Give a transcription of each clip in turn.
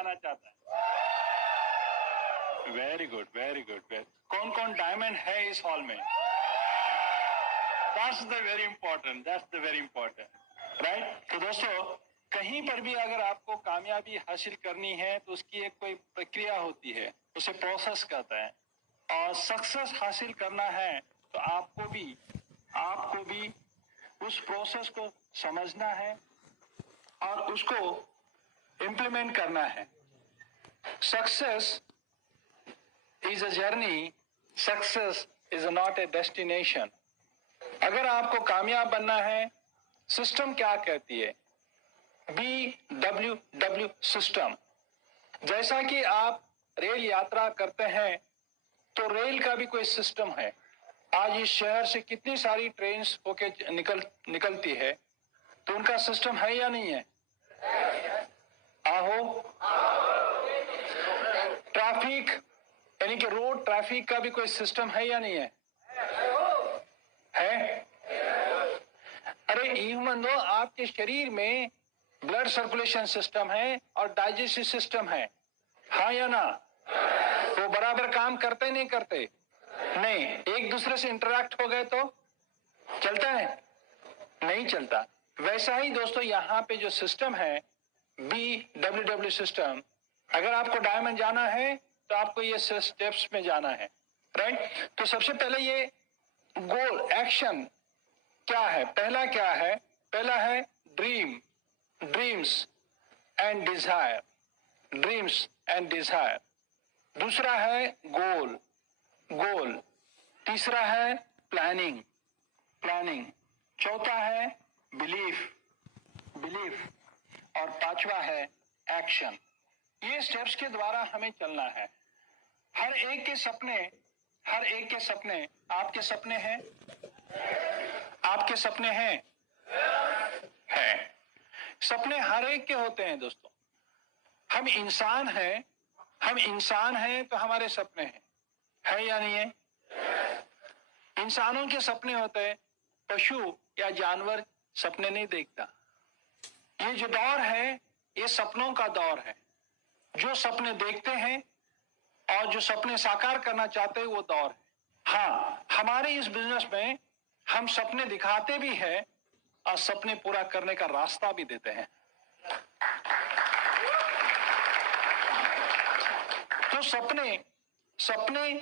लगाना चाहता है? Very good, very good. कौन कौन डायमंड है इस हॉल में? That's the very important, right. तो दोस्तों, कहीं पर भी अगर आपको कामयाबी हासिल करनी है तो उसकी एक कोई प्रक्रिया होती है, उसे प्रोसेस कहते हैं। और सक्सेस हासिल करना है तो आपको भी उस प्रोसेस को समझना है और उसको इम्प्लीमेंट करना है। Success is a journey, success is not a destination. अगर आपको कामयाब बनना है, सिस्टम क्या कहती है? BWW system. जैसा कि आप रेल यात्रा करते हैं तो रेल का भी कोई सिस्टम है। आज इस शहर से कितनी सारी ट्रेन होके निकलती है, तो उनका सिस्टम है या नहीं है? आहो। ट्रैफिक यानी कि रोड ट्रैफिक का भी कोई सिस्टम है या नहीं है? है। अरे ह्यूमन दो, आपके शरीर में ब्लड सर्कुलेशन सिस्टम है और डाइजेस्टिव सिस्टम है, हाँ या ना? वो बराबर काम करते नहीं करते? नहीं। एक दूसरे से इंटरेक्ट हो गए तो चलता है? नहीं चलता। वैसा ही दोस्तों, यहाँ पे जो सिस्टम है BWW सिस्टम, अगर आपको डायमंड जाना है तो आपको ये स्टेप्स में जाना है, राइट। तो सबसे पहले ये गोल एक्शन क्या है? पहला क्या है? पहला है ड्रीम्स एंड डिजायर। दूसरा है गोल। तीसरा है प्लानिंग। चौथा है बिलीफ। और पांचवा है एक्शन। ये स्टेप्स के द्वारा हमें चलना है। हर एक के सपने आपके सपने हैं? आपके सपने हैं? सपने हर एक के होते हैं दोस्तों। हम इंसान हैं तो हमारे सपने हैं, है या नहीं है? इंसानों के सपने होते हैं, पशु या जानवर सपने नहीं देखता। ये जो दौर है, ये सपनों का दौर है। जो सपने देखते हैं और जो सपने साकार करना चाहते हैं, वो दौर है। हाँ, हमारे इस बिजनेस में हम सपने दिखाते भी हैं और सपने पूरा करने का रास्ता भी देते हैं। तो सपने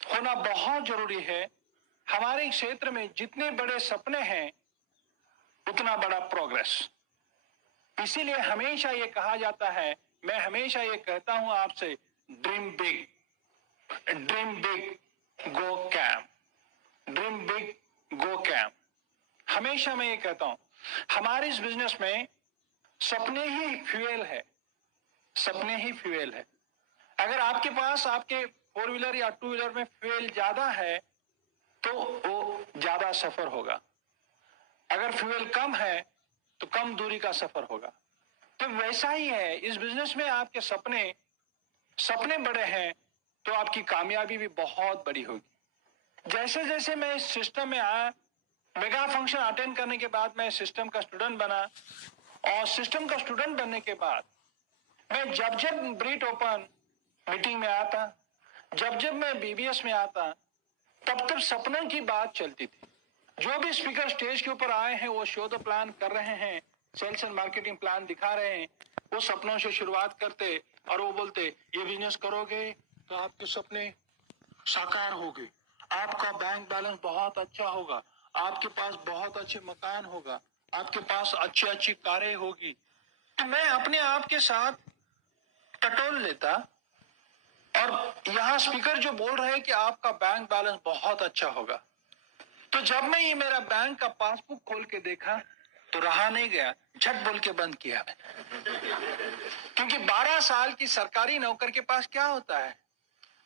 होना बहुत जरूरी है। हमारे क्षेत्र में जितने बड़े सपने हैं उतना बड़ा प्रोग्रेस। इसीलिए हमेशा ये कहा जाता है, मैं हमेशा ये कहता हूं आपसे, ड्रीम बिग, गो कैम्प। हमेशा मैं ये कहता हूं, हमारे इस बिजनेस में सपने ही फ्यूएल है। अगर आपके पास आपके 4 व्हीलर या 2 व्हीलर में फ्यूएल ज्यादा है तो वो ज्यादा सफर होगा। अगर फ्यूएल कम है तो कम दूरी का सफर होगा। तो वैसा ही है इस बिजनेस में, आपके सपने बड़े हैं तो आपकी कामयाबी भी बहुत बड़ी होगी। जैसे जैसे मैं इस सिस्टम में आया, मेगा फंक्शन अटेंड करने के बाद मैं सिस्टम का स्टूडेंट बना, और सिस्टम का स्टूडेंट बनने के बाद मैं जब ब्रीट ओपन मीटिंग में आता, जब मैं BBS में आता, तब सपनों की बात चलती थी। जो भी स्पीकर स्टेज के ऊपर आए हैं वो शो द प्लान कर रहे हैं, सेल्स एंड मार्केटिंग प्लान दिखा रहे हैं। वो सपनों से शुरुआत करते और वो बोलते, ये बिजनेस करोगे तो आपके सपने साकार होंगे, आपका बैंक बैलेंस बहुत अच्छा होगा, आपके पास बहुत अच्छे मकान होगा, आपके पास अच्छी कारें होगी। तो मैं अपने आप के साथ टटोल लेता, और यहाँ स्पीकर जो बोल रहे हैं कि आपका बैंक बैलेंस बहुत अच्छा होगा, तो जब मैं ये मेरा बैंक का पासबुक खोल के देखा तो रहा नहीं गया, झट बोल के बंद किया। क्योंकि 12 साल की सरकारी नौकर के पास क्या होता है?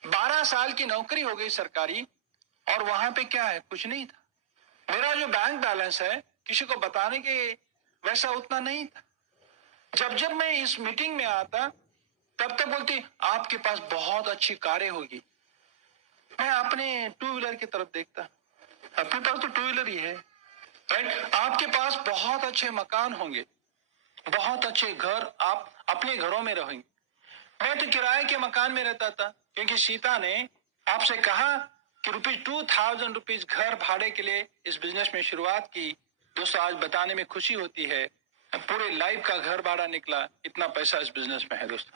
12 साल की नौकरी हो गई सरकारी, और वहां पे क्या है? कुछ नहीं था। मेरा जो बैंक बैलेंस है किसी को बताने के वैसा उतना नहीं था। जब मैं इस मीटिंग में आता तब बोलती, आपके पास बहुत अच्छी कारें होगी। मैं अपने 2 व्हीलर की तरफ देखता, अपने पास तो 2 व्हीलर ही है, राइट। आपके पास बहुत अच्छे मकान होंगे, बहुत अच्छे घर आप अपने घरों में रहेंगे। मैं तो किराए के मकान में रहता था, क्योंकि सीता ने आपसे कहा कि ₹2000 घर भाड़े के लिए इस बिजनेस में शुरुआत की। दोस्तों, आज बताने में खुशी होती है, पूरे लाइफ का घर भाड़ा निकला, इतना पैसा इस बिजनेस में है। दोस्तों,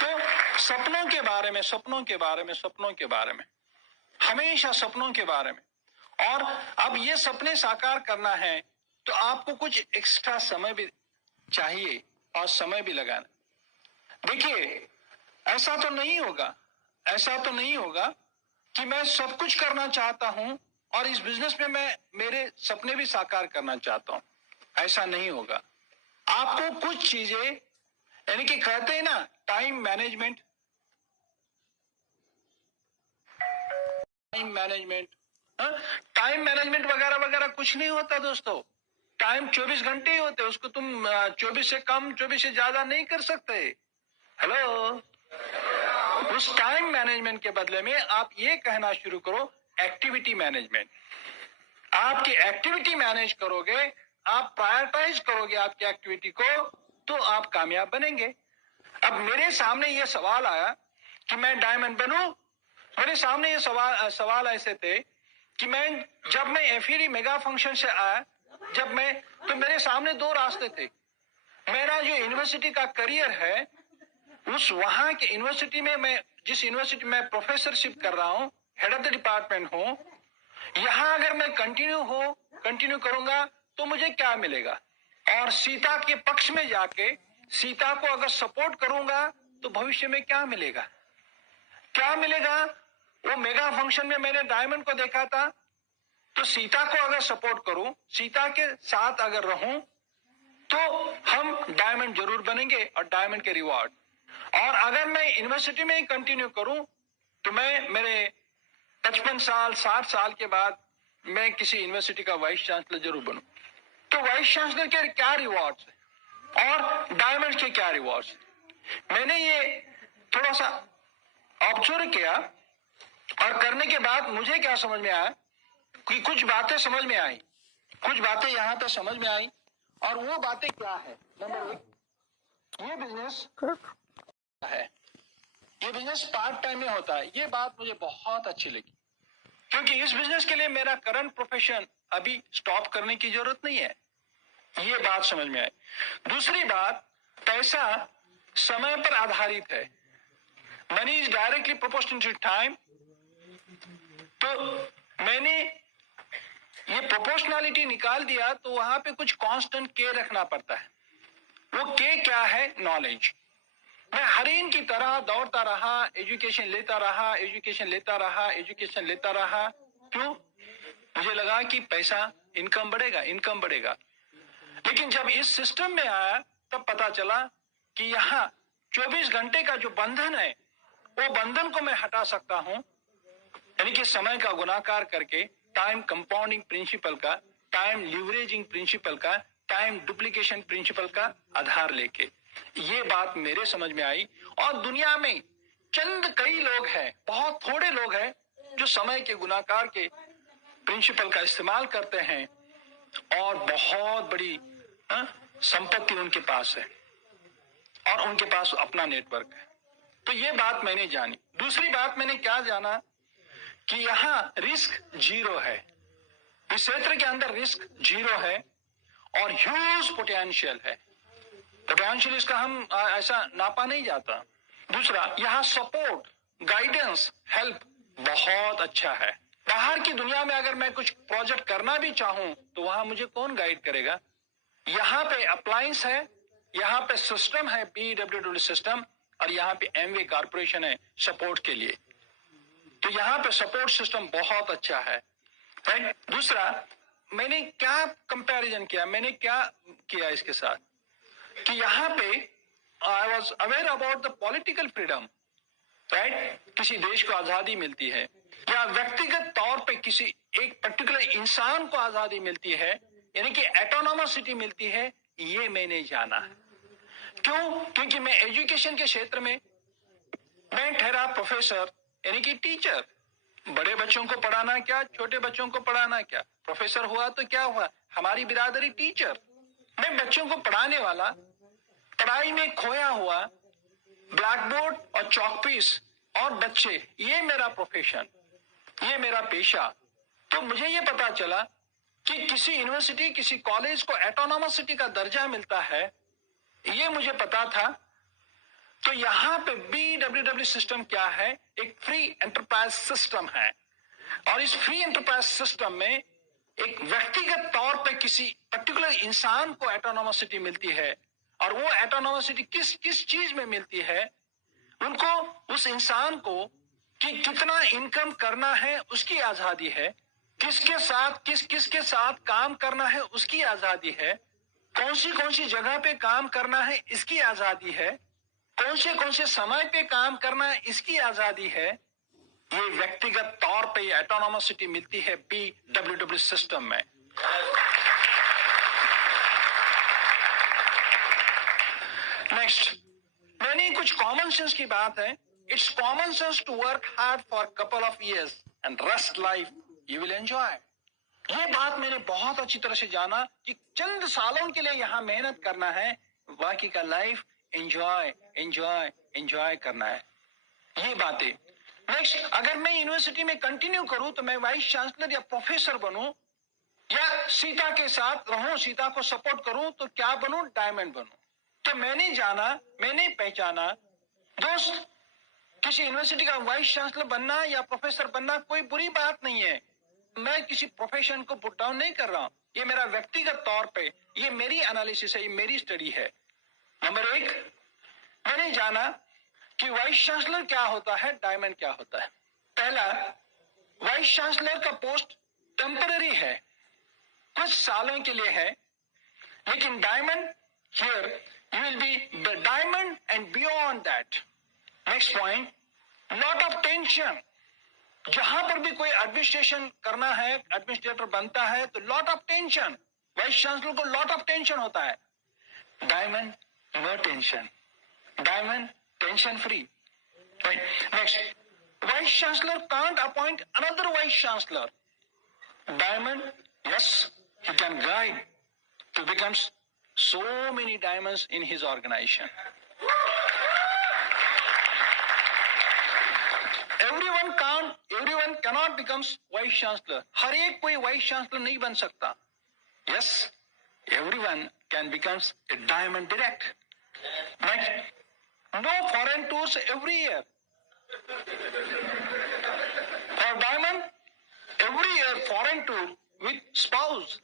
तो सपनों के बारे में, सपनों के बारे में, सपनों के बारे में, हमेशा सपनों के बारे में। और अब ये सपने साकार करना है तो आपको कुछ एक्स्ट्रा समय भी चाहिए और समय भी लगाना। देखिए, ऐसा तो नहीं होगा, ऐसा तो नहीं होगा कि मैं सब कुछ करना चाहता हूं और इस बिजनेस में मैं मेरे सपने भी साकार करना चाहता हूं। ऐसा नहीं होगा। आपको कुछ चीजें, यानी कि कहते हैं ना, टाइम मैनेजमेंट, टाइम मैनेजमेंट वगैरह वगैरह कुछ नहीं होता दोस्तों। टाइम 24 घंटे ही होते, उसको तुम 24 से कम, 24 से ज्यादा नहीं कर सकते। हेलो, उस टाइम मैनेजमेंट के बदले में आप ये कहना शुरू करो, एक्टिविटी मैनेजमेंट। आपकी एक्टिविटी मैनेज करोगे, आप प्रायोरिटाइज करोगे आपकी एक्टिविटी को, तो आप कामयाब बनेंगे। अब मेरे सामने ये सवाल आया कि मैं डायमंड बनूं। मेरे सामने ये सवाल ऐसे थे कि जब मैं एफईडी मेगा फंक्शन से आया, तो मेरे सामने दो रास्ते थे। मेरा जो यूनिवर्सिटी का करियर है, उस वहां के यूनिवर्सिटी में, मैं जिस यूनिवर्सिटी में प्रोफेसरशिप कर रहा हूं, हेड ऑफ द डिपार्टमेंट हूं, यहां अगर मैं कंटिन्यू करूंगा तो मुझे क्या मिलेगा? और सीता के पक्ष में जाके सीता को अगर सपोर्ट करूंगा तो भविष्य में क्या मिलेगा? क्या मिलेगा? वो मेगा फंक्शन में मैंने डायमंड को देखा था, तो सीता को अगर सपोर्ट करूं, सीता के साथ अगर रहूं, तो हम डायमंड जरूर बनेंगे और डायमंड के रिवॉर्ड। और अगर मैं यूनिवर्सिटी में ही कंटिन्यू करूं तो मैं मेरे 55 साल 60 साल के बाद मैं किसी यूनिवर्सिटी का वाइस चांसलर जरूर बनूं। तो वाइस चांसलर के क्या रिवॉर्ड्स और डायमंड के क्या रिवॉर्ड्स? मैंने ये थोड़ा सा ऑब्जर्व किया और करने के बाद मुझे क्या समझ में आया कि कुछ बातें समझ में आई, कुछ बातें यहां तक समझ में आई। और वो बातें क्या है? नंबर 1, ये बिजनेस है, ये बिजनेस पार्ट टाइम में होता है। ये बात मुझे बहुत अच्छी लगी, क्योंकि इस बिजनेस के लिए मेरा करंट प्रोफेशन अभी स्टॉप करने की जरूरत नहीं है। ये बात समझ में आई। दूसरी बात, पैसा समय पर आधारित है। Money is directly proportional to time. तो मैंने ये प्रोपोर्शनलिटी निकाल दिया, तो वहां पे कुछ कांस्टेंट के रखना पड़ता है। वो के क्या है? नॉलेज। मैं हरिन की तरह दौड़ता रहा, एजुकेशन लेता रहा, एजुकेशन लेता रहा, एजुकेशन लेता रहा। क्यों? मुझे लगा कि पैसा, इनकम बढ़ेगा, इनकम बढ़ेगा। लेकिन जब इस सिस्टम में आया तब पता चला कि यहाँ 24 घंटे का जो बंधन है, वो बंधन को मैं हटा सकता हूं, यानी कि समय का गुणाकार करके, टाइम कंपाउंडिंग प्रिंसिपल का, टाइम लीवरेजिंग प्रिंसिपल का, टाइम डुप्लीकेशन प्रिंसिपल का आधार लेके। ये बात मेरे समझ में आई। और दुनिया में कई लोग हैं, बहुत थोड़े लोग हैं जो समय के गुणाकार के प्रिंसिपल का इस्तेमाल करते हैं और बहुत बड़ी संपत्ति उनके पास है और उनके पास अपना नेटवर्क है। तो ये बात मैंने जानी। दूसरी बात मैंने क्या जाना कि यहाँ रिस्क 0 है। इस क्षेत्र के अंदर रिस्क 0 है और ह्यूज पोटेंशियल है। पोटेंशियल इसका हम ऐसा नापा नहीं जाता। दूसरा, यहाँ सपोर्ट, गाइडेंस, हेल्प बहुत अच्छा है। बाहर की दुनिया में अगर मैं कुछ प्रोजेक्ट करना भी चाहूं तो वहां मुझे कौन गाइड करेगा? यहाँ पे अप्लायंस है, यहाँ पे सिस्टम है, PWW सिस्टम, और यहाँ पे एमवे कॉर्पोरेशन है सपोर्ट के लिए। तो यहाँ पे सपोर्ट सिस्टम बहुत अच्छा है, राइट? दूसरा, मैंने क्या कंपैरिजन किया, मैंने क्या किया इसके साथ कि यहाँ पे I was aware about the political freedom, right? किसी देश को आजादी मिलती है या व्यक्तिगत तौर पे किसी एक पर्टिकुलर इंसान को आजादी मिलती है, यानी कि ऑटोनोमसिटी मिलती है, ये मैंने जाना। क्यों? क्योंकि मैं एजुकेशन के क्षेत्र में मैं ठहरा प्रोफेसर, यानी कि टीचर। बड़े बच्चों को पढ़ाना क्या, छोटे बच्चों को पढ़ाना क्या, प्रोफेसर हुआ तो क्या हुआ, हमारी बिरादरी टीचर। मैं बच्चों को पढ़ाने वाला, पढ़ाई में खोया हुआ, ब्लैक बोर्ड और चौक पीस और बच्चे, ये मेरा प्रोफेशन, ये मेरा पेशा। तो मुझे ये पता चला कि किसी यूनिवर्सिटी, किसी कॉलेज को ऑटोनॉमस सिटी का दर्जा मिलता है, ये मुझे पता था। तो यहां पे BWW सिस्टम क्या है? एक फ्री एंटरप्राइज सिस्टम है, और इस फ्री एंटरप्राइज सिस्टम में एक व्यक्तिगत तौर पे किसी पर्टिकुलर इंसान को ऑटोनॉमसिटी मिलती है, और वो ऑटोनॉमसिटी किस किस चीज में मिलती है? उनको, उस इंसान को कि कितना इनकम करना है उसकी आजादी है, किसके साथ किसके साथ काम करना है उसकी आजादी है, कौन सी जगह पे काम करना है इसकी आजादी है, कौन से समय पे काम करना है इसकी आजादी है। ये व्यक्तिगत तौर पे ऑटोनॉमसिटी मिलती है BWW सिस्टम में। नेक्स्ट, मैंने कुछ कॉमन सेंस की बात है। It's common sense to work hard for couple of years and rest life you will enjoy. ये बात मैंने बहुत अच्छी तरह से जाना कि चंद सालों के लिए यहां मेहनत करना है, बाकी का लाइफ एंजॉय एंजॉय एंजॉय करना है, ये बातें। नेक्स्ट, अगर मैं यूनिवर्सिटी में कंटिन्यू करूं तो मैं वाइस चांसलर या प्रोफेसर बनूं, या सीता के साथ रहूं, सीता को सपोर्ट करूं, तो क्या बनूं? डायमंड बनूं। तो मैंने जाना, मैंने पहचाना, दोस्त, किसी यूनिवर्सिटी का वाइस चांसलर बनना या प्रोफेसर बनना कोई बुरी बात नहीं है। मैं किसी प्रोफेशन को पुट डाउन नहीं कर रहा हूं, ये मेरा व्यक्तिगत तौर पे, ये मेरी एनालिसिस है, ये मेरी स्टडी है। नंबर 1, मैंने जाना कि वाइस चांसलर क्या होता है, डायमंड क्या होता है। पहला, वाइस चांसलर का पोस्ट टेम्पररी है, कुछ सालों के लिए है, लेकिन diamond, here you will be the diamond and beyond that. Next point, lot of tension. जहां पर भी कोई एडमिनिस्ट्रेशन करना है, एडमिनिस्ट्रेटर बनता है, तो lot of tension, vice chancellor को लॉट ऑफ टेंशन होता है। Diamond, no tension, diamond tension free. Next, vice chancellor can't appoint another vice chancellor. Diamond, yes, he can guide to becomes so many diamonds in his organization. Everyone cannot becomes vice chancellor. हर एक कोई vice chancellor नहीं बन सकता। Yes, everyone can becomes a diamond direct. Next, no foreign tours every year. For diamond, every year foreign tour with spouse.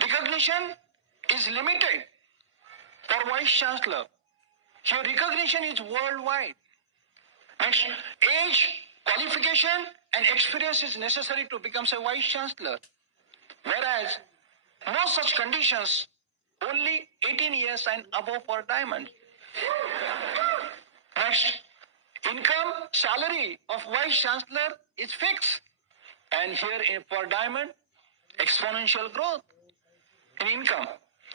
Recognition is limited for vice chancellor. Your recognition is worldwide. Next, age, qualification and experience is necessary to become a vice chancellor. Whereas, no such conditions, only 18 years and above for diamond. Next, income, salary of vice chancellor is fixed. And here for diamond, exponential growth in income.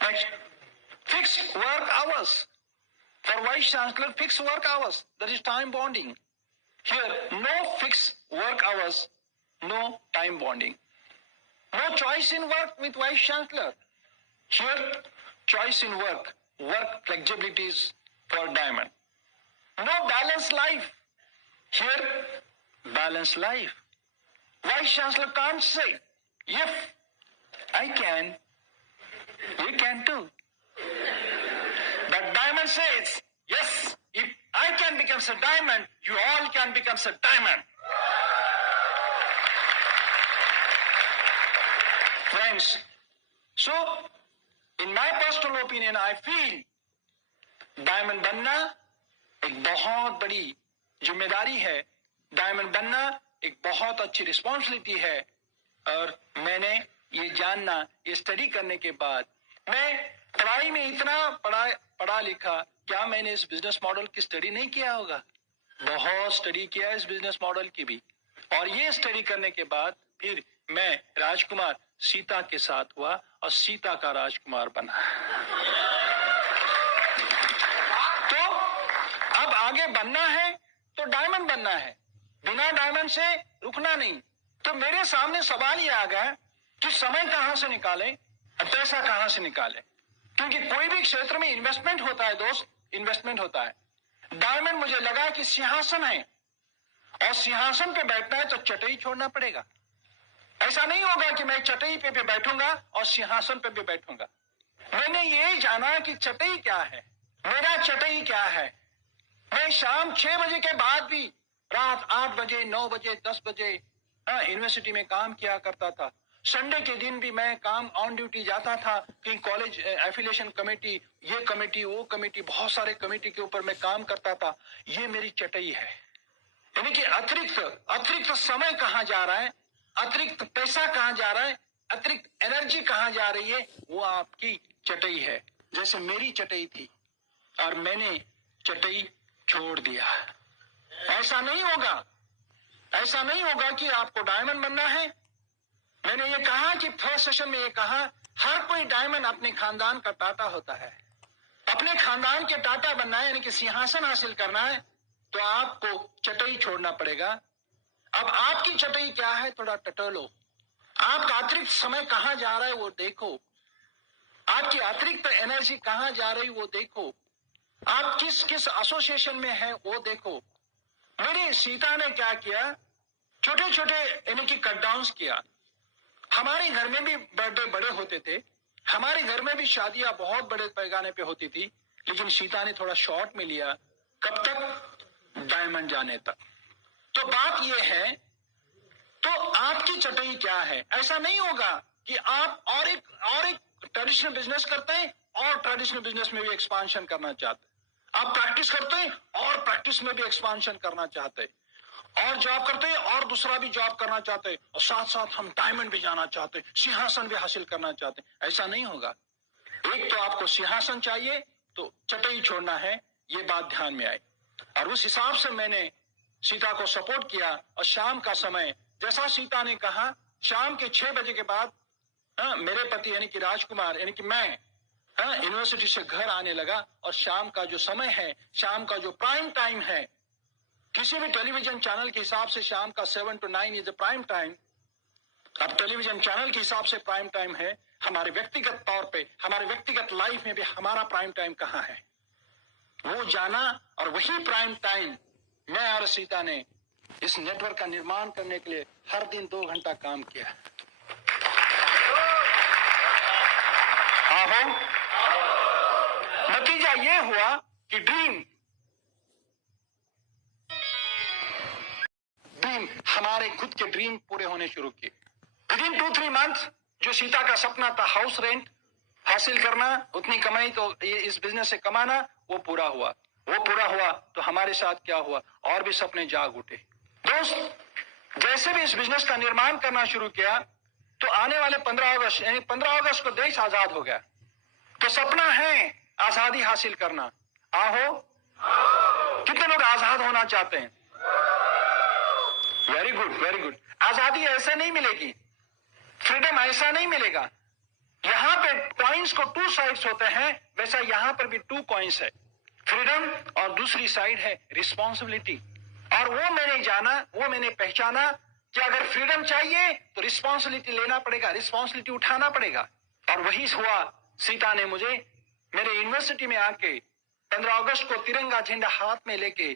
Next, fixed work hours. For vice chancellor, fixed work hours, that is time bonding. Here, no fixed work hours, no time bonding. No choice in work with vice chancellor. Here, choice in work flexibilities for diamond. No balanced life. Here, balanced life. Vice chancellor can't say, if I can, you can too. But diamond says, yes, if I can become a diamond, you all can become a diamond. Friends, so in my personal opinion, I feel diamond बनना एक बहुत बड़ी जिम्मेदारी है, diamond बनना एक बहुत अच्छी रिस्पॉन्सिबिलिटी है। और मैंने ये जानना, ये स्टडी करने के बाद, मैं पढ़ाई में इतना पढ़ा लिखा, क्या मैंने इस बिजनेस मॉडल की स्टडी नहीं किया होगा? बहुत स्टडी किया इस बिजनेस मॉडल की भी। और ये स्टडी करने के बाद फिर मैं राजकुमार सीता के साथ हुआ और सीता का राजकुमार बना। तो अब आगे बनना है तो डायमंड बनना है, बिना डायमंड से रुकना नहीं। तो मेरे सामने सवाल ये आ गया कि समय कहां से निकालें, पैसा कहां से निकाले, क्योंकि कोई भी क्षेत्र में इन्वेस्टमेंट होता है दोस्त, इन्वेस्टमेंट होता है। डायमंड मुझे लगा कि सिंहासन है और सिंहासन पे बैठना है तो चटई छोड़ना पड़ेगा। ऐसा नहीं होगा कि मैं चटई पे बैठूंगा और सिंहासन पे भी बैठूंगा। मैंने ये जाना कि चटई क्या है, मेरा चटई क्या है। मैं शाम 6 बजे के बाद भी रात 8 बजे 9 बजे 10 बजे यूनिवर्सिटी में काम किया करता था। संडे के दिन भी मैं काम ऑन ड्यूटी जाता था कि कॉलेज एफिलिएशन कमेटी, ये कमेटी वो कमेटी, बहुत सारे कमेटी के ऊपर मैं काम करता था। ये मेरी चटई है। यानी कि अतिरिक्त समय कहां जा रहा है, अतिरिक्त पैसा कहां जा रहा है, अतिरिक्त एनर्जी कहां जा रही है, वो आपकी चटई है। जैसे मेरी चटई थी और मैंने चटई छोड़ दिया। ऐसा नहीं होगा, ऐसा नहीं होगा कि आपको डायमंड बनना है। मैंने ये कहा कि फर्स्ट सेशन में ये कहा, हर कोई डायमंड अपने खानदान का टाटा होता है। अपने खानदान के टाटा बनना है, यानी कि सिंहासन हासिल करना है, तो आपको चटई छोड़ना पड़ेगा। अब आपकी चटई क्या है, थोड़ा टटोलो। आपका अतिरिक्त समय कहां जा रहा है वो देखो, आपकी अतिरिक्त एनर्जी कहां जा रही वो देखो, आप किस किस एसोसिएशन में है वो देखो। मेरी सीता ने क्या किया, छोटे छोटे यानी कि कट डाउन किया। हमारे घर में भी बर्थडे बड़े होते थे, हमारे घर में भी शादियां बहुत बड़े पैमाने पे होती थी, लेकिन सीता ने थोड़ा शॉर्ट में लिया। कब तक, डायमंड जाने तक। तो बात यह है, तो आपकी चटई क्या है। ऐसा नहीं होगा कि आप और एक ट्रेडिशनल बिजनेस करते हैं और ट्रेडिशनल बिजनेस में भी एक्सपांशन करना चाहते हैं। आप प्रैक्टिस करते हैं और प्रैक्टिस में भी एक्सपांशन करना चाहते हैं, और जॉब करते हैं और दूसरा भी जॉब करना चाहते हैं, और साथ साथ हम डायमंड भी जाना चाहते हैं, सिंहासन भी हासिल करना चाहते हैं। ऐसा नहीं होगा। एक तो आपको सिंहासन चाहिए तो चटई छोड़ना है, ये बात ध्यान में आई। और उस हिसाब से मैंने सीता को सपोर्ट किया। और शाम का समय, जैसा सीता ने कहा, शाम के 6 बजे के बाद मेरे पति यानी कि राजकुमार यानी कि मैं यूनिवर्सिटी से घर आने लगा। और शाम का जो समय है, शाम का जो प्राइम टाइम है, किसी भी टेलीविजन चैनल के हिसाब से शाम का 7 to 9 is the prime time. अब टेलीविजन चैनल के हिसाब से प्राइम टाइम है, हमारे व्यक्तिगत तौर पे, हमारे व्यक्तिगत लाइफ में भी हमारा प्राइम टाइम कहां है, वो जाना। और वही प्राइम टाइम मैं और सीता ने इस नेटवर्क का निर्माण करने के लिए हर दिन 2 घंटा काम किया। आहो, नतीजा ये हुआ कि ड्रीम हमारे खुद के ड्रीम पूरे होने शुरू किए। विदिन 2-3 मंथ जो सीता का सपना था हाउस रेंट हासिल करना, उतनी कमाई तो ये इस बिजनेस से कमाना, वो पूरा हुआ। वो पूरा हुआ तो हमारे साथ क्या हुआ, और भी सपने जाग उठे। दोस्त, जैसे भी इस बिजनेस का निर्माण करना शुरू किया, तो आने वाले 15 अगस्त यानी 15 अगस्त को देश आजाद हो गया। तो सपना है आजादी हासिल करना। आहो, कितने लोग आजाद होना चाहते हैं? Very good, very good. आजादी ऐसे नहीं मिलेगी, फ्रीडम ऐसा नहीं मिलेगा। यहां पे कॉइन्स को 2 साइड्स होते हैं, वैसा यहां पर भी 2 कॉइन्स है, फ्रीडम और दूसरी साइड है रिस्पॉन्सिबिलिटी। और वो मैंने जाना, वो मैंने पहचाना कि अगर फ्रीडम चाहिए तो रिस्पॉन्सिबिलिटी लेना पड़ेगा, रिस्पॉन्सिबिलिटी उठाना पड़ेगा। और वही हुआ। सीता ने मुझे मेरे यूनिवर्सिटी में आके 15 अगस्त को तिरंगा झंडा हाथ में लेके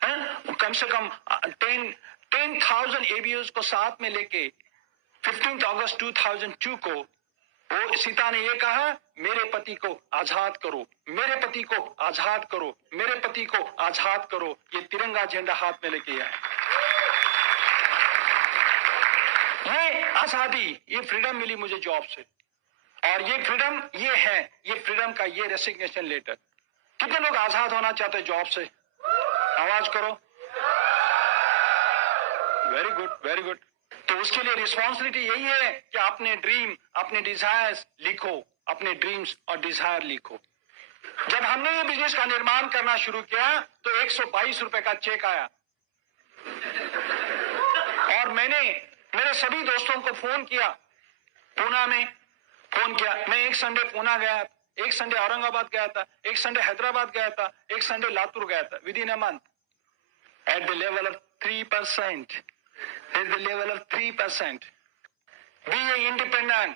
कम से कम 10,000 एबीओज को साथ में लेके 15 अगस्त 2002 को वो सीता ने ये कहा, मेरे पति को आजाद करो, मेरे पति को आजाद करो, मेरे पति को आजाद करो। ये तिरंगा झंडा हाथ में लेके आए। ये आजादी, ये फ्रीडम मिली मुझे जॉब से। और ये फ्रीडम ये है, ये फ्रीडम का ये रेसिग्नेशन लेटर। कितने लोग आजाद होना चाहते हैं जॉब से? आवाज करो। Very good, very good. तो उसके लिए रिस्पॉन्सिबिलिटी यही है कि अपने ड्रीम, अपने डिजायर्स लिखो, अपने ड्रीम्स और डिजायर लिखो। जब हमने ये बिजनेस का निर्माण करना शुरू किया तो 122 रुपए का चेक आया। और मैंने मेरे सभी दोस्तों को फोन किया, पूना में फोन किया। मैं एक संडे पूना गया, एक संडे औरंगाबाद गया था, एक संडे हैदराबाद गया था, एक संडे लातूर गया था। Within a month at the level of 3%, at the level of 3%. Be independent.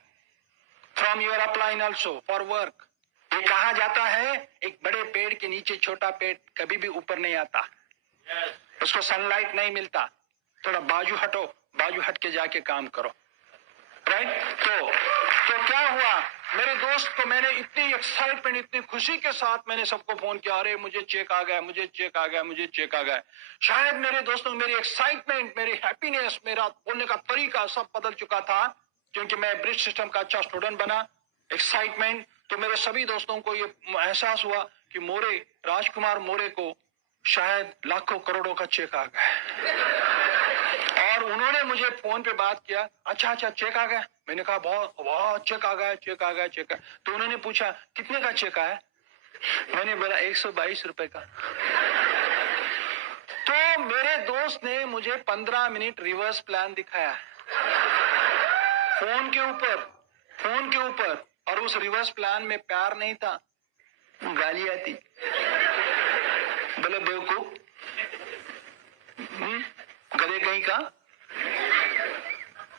From your upline also for work. ये कहा जाता है एक बड़े पेड़ के नीचे छोटा पेड़ कभी भी ऊपर नहीं आता, उसको सनलाइट नहीं मिलता, थोड़ा बाजू हटो, बाजू हट के जाके काम करो, राइट। तो क्या हुआ, मेरे दोस्त को मैंने इतनी एक्साइटमेंट, इतनी खुशी के साथ मैंने सबको फोन किया, अरे मुझे चेक आ गया, मुझे चेक आ गया, मुझे चेक आ गया। शायद मेरे दोस्तों मेरी एक्साइटमेंट, मेरी हैप्पीनेस, मेरा बोलने का तरीका सब बदल चुका था, क्योंकि मैं ब्रिज सिस्टम का अच्छा स्टूडेंट बना। एक्साइटमेंट, तो मेरे सभी दोस्तों को ये एहसास हुआ कि मोरे, राजकुमार मोरे को शायद लाखों करोड़ों का चेक आ गया। और उन्होंने मुझे फोन पे बात किया, अच्छा चेक आ गया। मैंने कहा बहुत चेक आ गया, चेक आ गया, चेक आ। तो उन्होंने पूछा कितने का चेक आया, मैंने बोला 122 रुपए का। तो मेरे दोस्त ने मुझे 15 मिनट रिवर्स प्लान दिखाया फोन के ऊपर, और उस रिवर्स प्लान में प्यार नहीं था, गाली आती। बोले बेवकूफ, गधे कहीं का,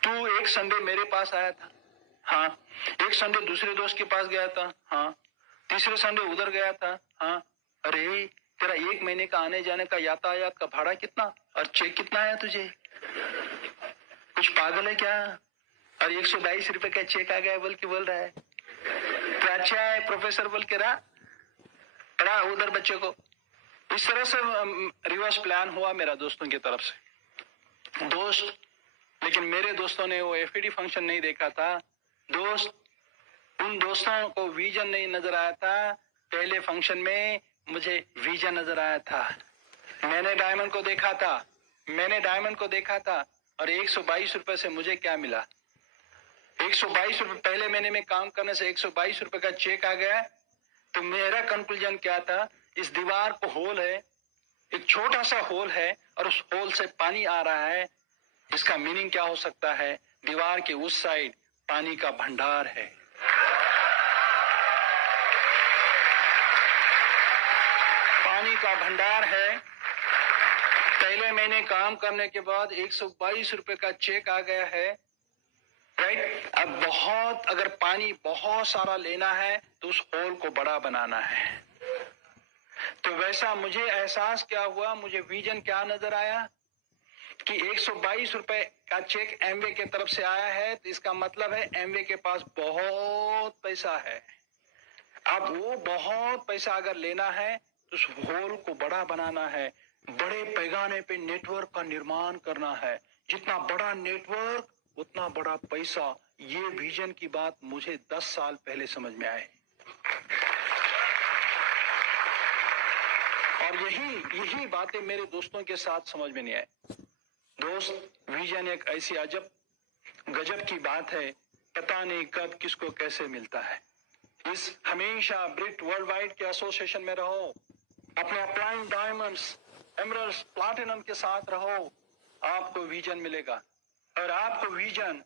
तू एक संडे मेरे पास आया था, हाँ, एक संडे दूसरे दोस्त के पास गया था, हाँ, तीसरे संडे उधर गया था, हाँ, अरे तेरा 1 महीने का आने जाने का यातायात का भाड़ा कितना, और चेक कितना आया तुझे, कुछ पागल है क्या, और 122 रुपए का चेक आ गया बोल के बोल रहा है, क्या अच्छा है प्रोफेसर बोल के रहा, पढ़ा उधर बच्चे को। इस तरह से रिवर्स प्लान हुआ मेरा दोस्तों की तरफ से। दोस्त, लेकिन मेरे दोस्तों ने वो एफईडी फंक्शन नहीं देखा था। उन दोस्तों को विजन नहीं नजर आया था। पहले फंक्शन में मुझे विजन नजर आया था। मैंने डायमंड को देखा था, और 122 रुपए से मुझे क्या मिला, 122 रुपए पहले महीने में काम करने से 122 रुपए का चेक आ गया। तो मेरा कंक्लूजन क्या था, इस दीवार को होल है, एक छोटा सा होल है, और उस होल से पानी आ रहा है। इसका मीनिंग क्या हो सकता है, दीवार के उस साइड पानी का भंडार है। पानी का भंडार है। पहले महीने काम करने के बाद 122 रुपए का चेक आ गया है, राइट। अब अगर पानी बहुत सारा लेना है तो उस होल को बड़ा बनाना है। तो वैसा मुझे एहसास क्या हुआ, मुझे विजन क्या नजर आया कि 122 रुपए का चेक एमवे के तरफ से आया है, तो इसका मतलब है एमवे के पास बहुत पैसा है। अब वो बहुत पैसा अगर लेना है तो उस होल को बड़ा बनाना है, बड़े पैमाने पे नेटवर्क का निर्माण करना है। जितना बड़ा नेटवर्क उतना बड़ा पैसा। ये विजन की बात मुझे 10 साल पहले समझ में आए, और यही बातें मेरे दोस्तों के साथ समझ में नहीं आए। दोस्त, विजन एक ऐसी अजब गजब की बात है, पता नहीं कब किसको कैसे मिलता है। इस हमेशा ब्रिट वर्ल्ड वाइड के एसोसिएशन में रहो, अपने अपलाइन डायमंड्स, एमरल्ड्स, प्लैटिनम के साथ रहो, आपको विजन मिलेगा। और आपको विजन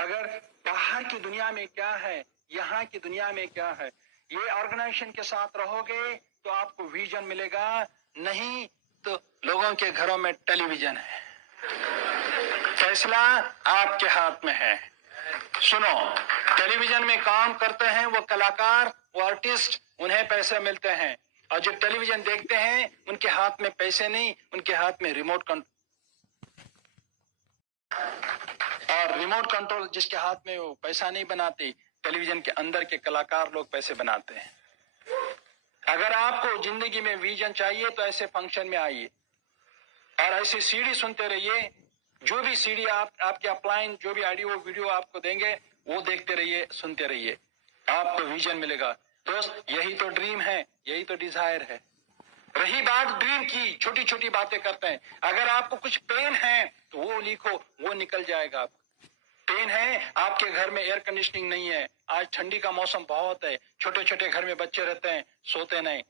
अगर बाहर की दुनिया में क्या है, यहाँ की दुनिया में क्या है, ये ऑर्गेनाइजेशन के साथ रहोगे तो आपको विजन मिलेगा, नहीं तो लोगों के घरों में टेलीविजन है। फैसला आपके हाथ में है। सुनो, टेलीविजन में काम करते हैं वो कलाकार, वो आर्टिस्ट, उन्हें पैसे मिलते हैं, और जो टेलीविजन देखते हैं उनके हाथ में पैसे नहीं, उनके हाथ में रिमोट कंट्रोल। और रिमोट कंट्रोल जिसके हाथ में वो पैसा नहीं बनाते, टेलीविजन के अंदर के कलाकार लोग पैसे बनाते हैं। अगर आपको जिंदगी में विजन चाहिए तो ऐसे फंक्शन में आइए, और ऐसे सीडी सुनते रहिए। जो भी सीडी आपके अपलाइन, जो भी ऑडियो वीडियो आपको देंगे वो देखते रहिए, सुनते रहिए, आपको विजन मिलेगा। दोस्त, यही तो ड्रीम है, यही तो डिजायर है। रही बात ड्रीम की, छोटी छोटी बातें करते हैं। अगर आपको कुछ पेन है तो वो लिखो, वो निकल जाएगा। पेन है, आपके घर में एयर कंडीशनिंग नहीं है, आज ठंडी का मौसम बहुत है, छोटे छोटे घर में बच्चे रहते हैं, सोते नहीं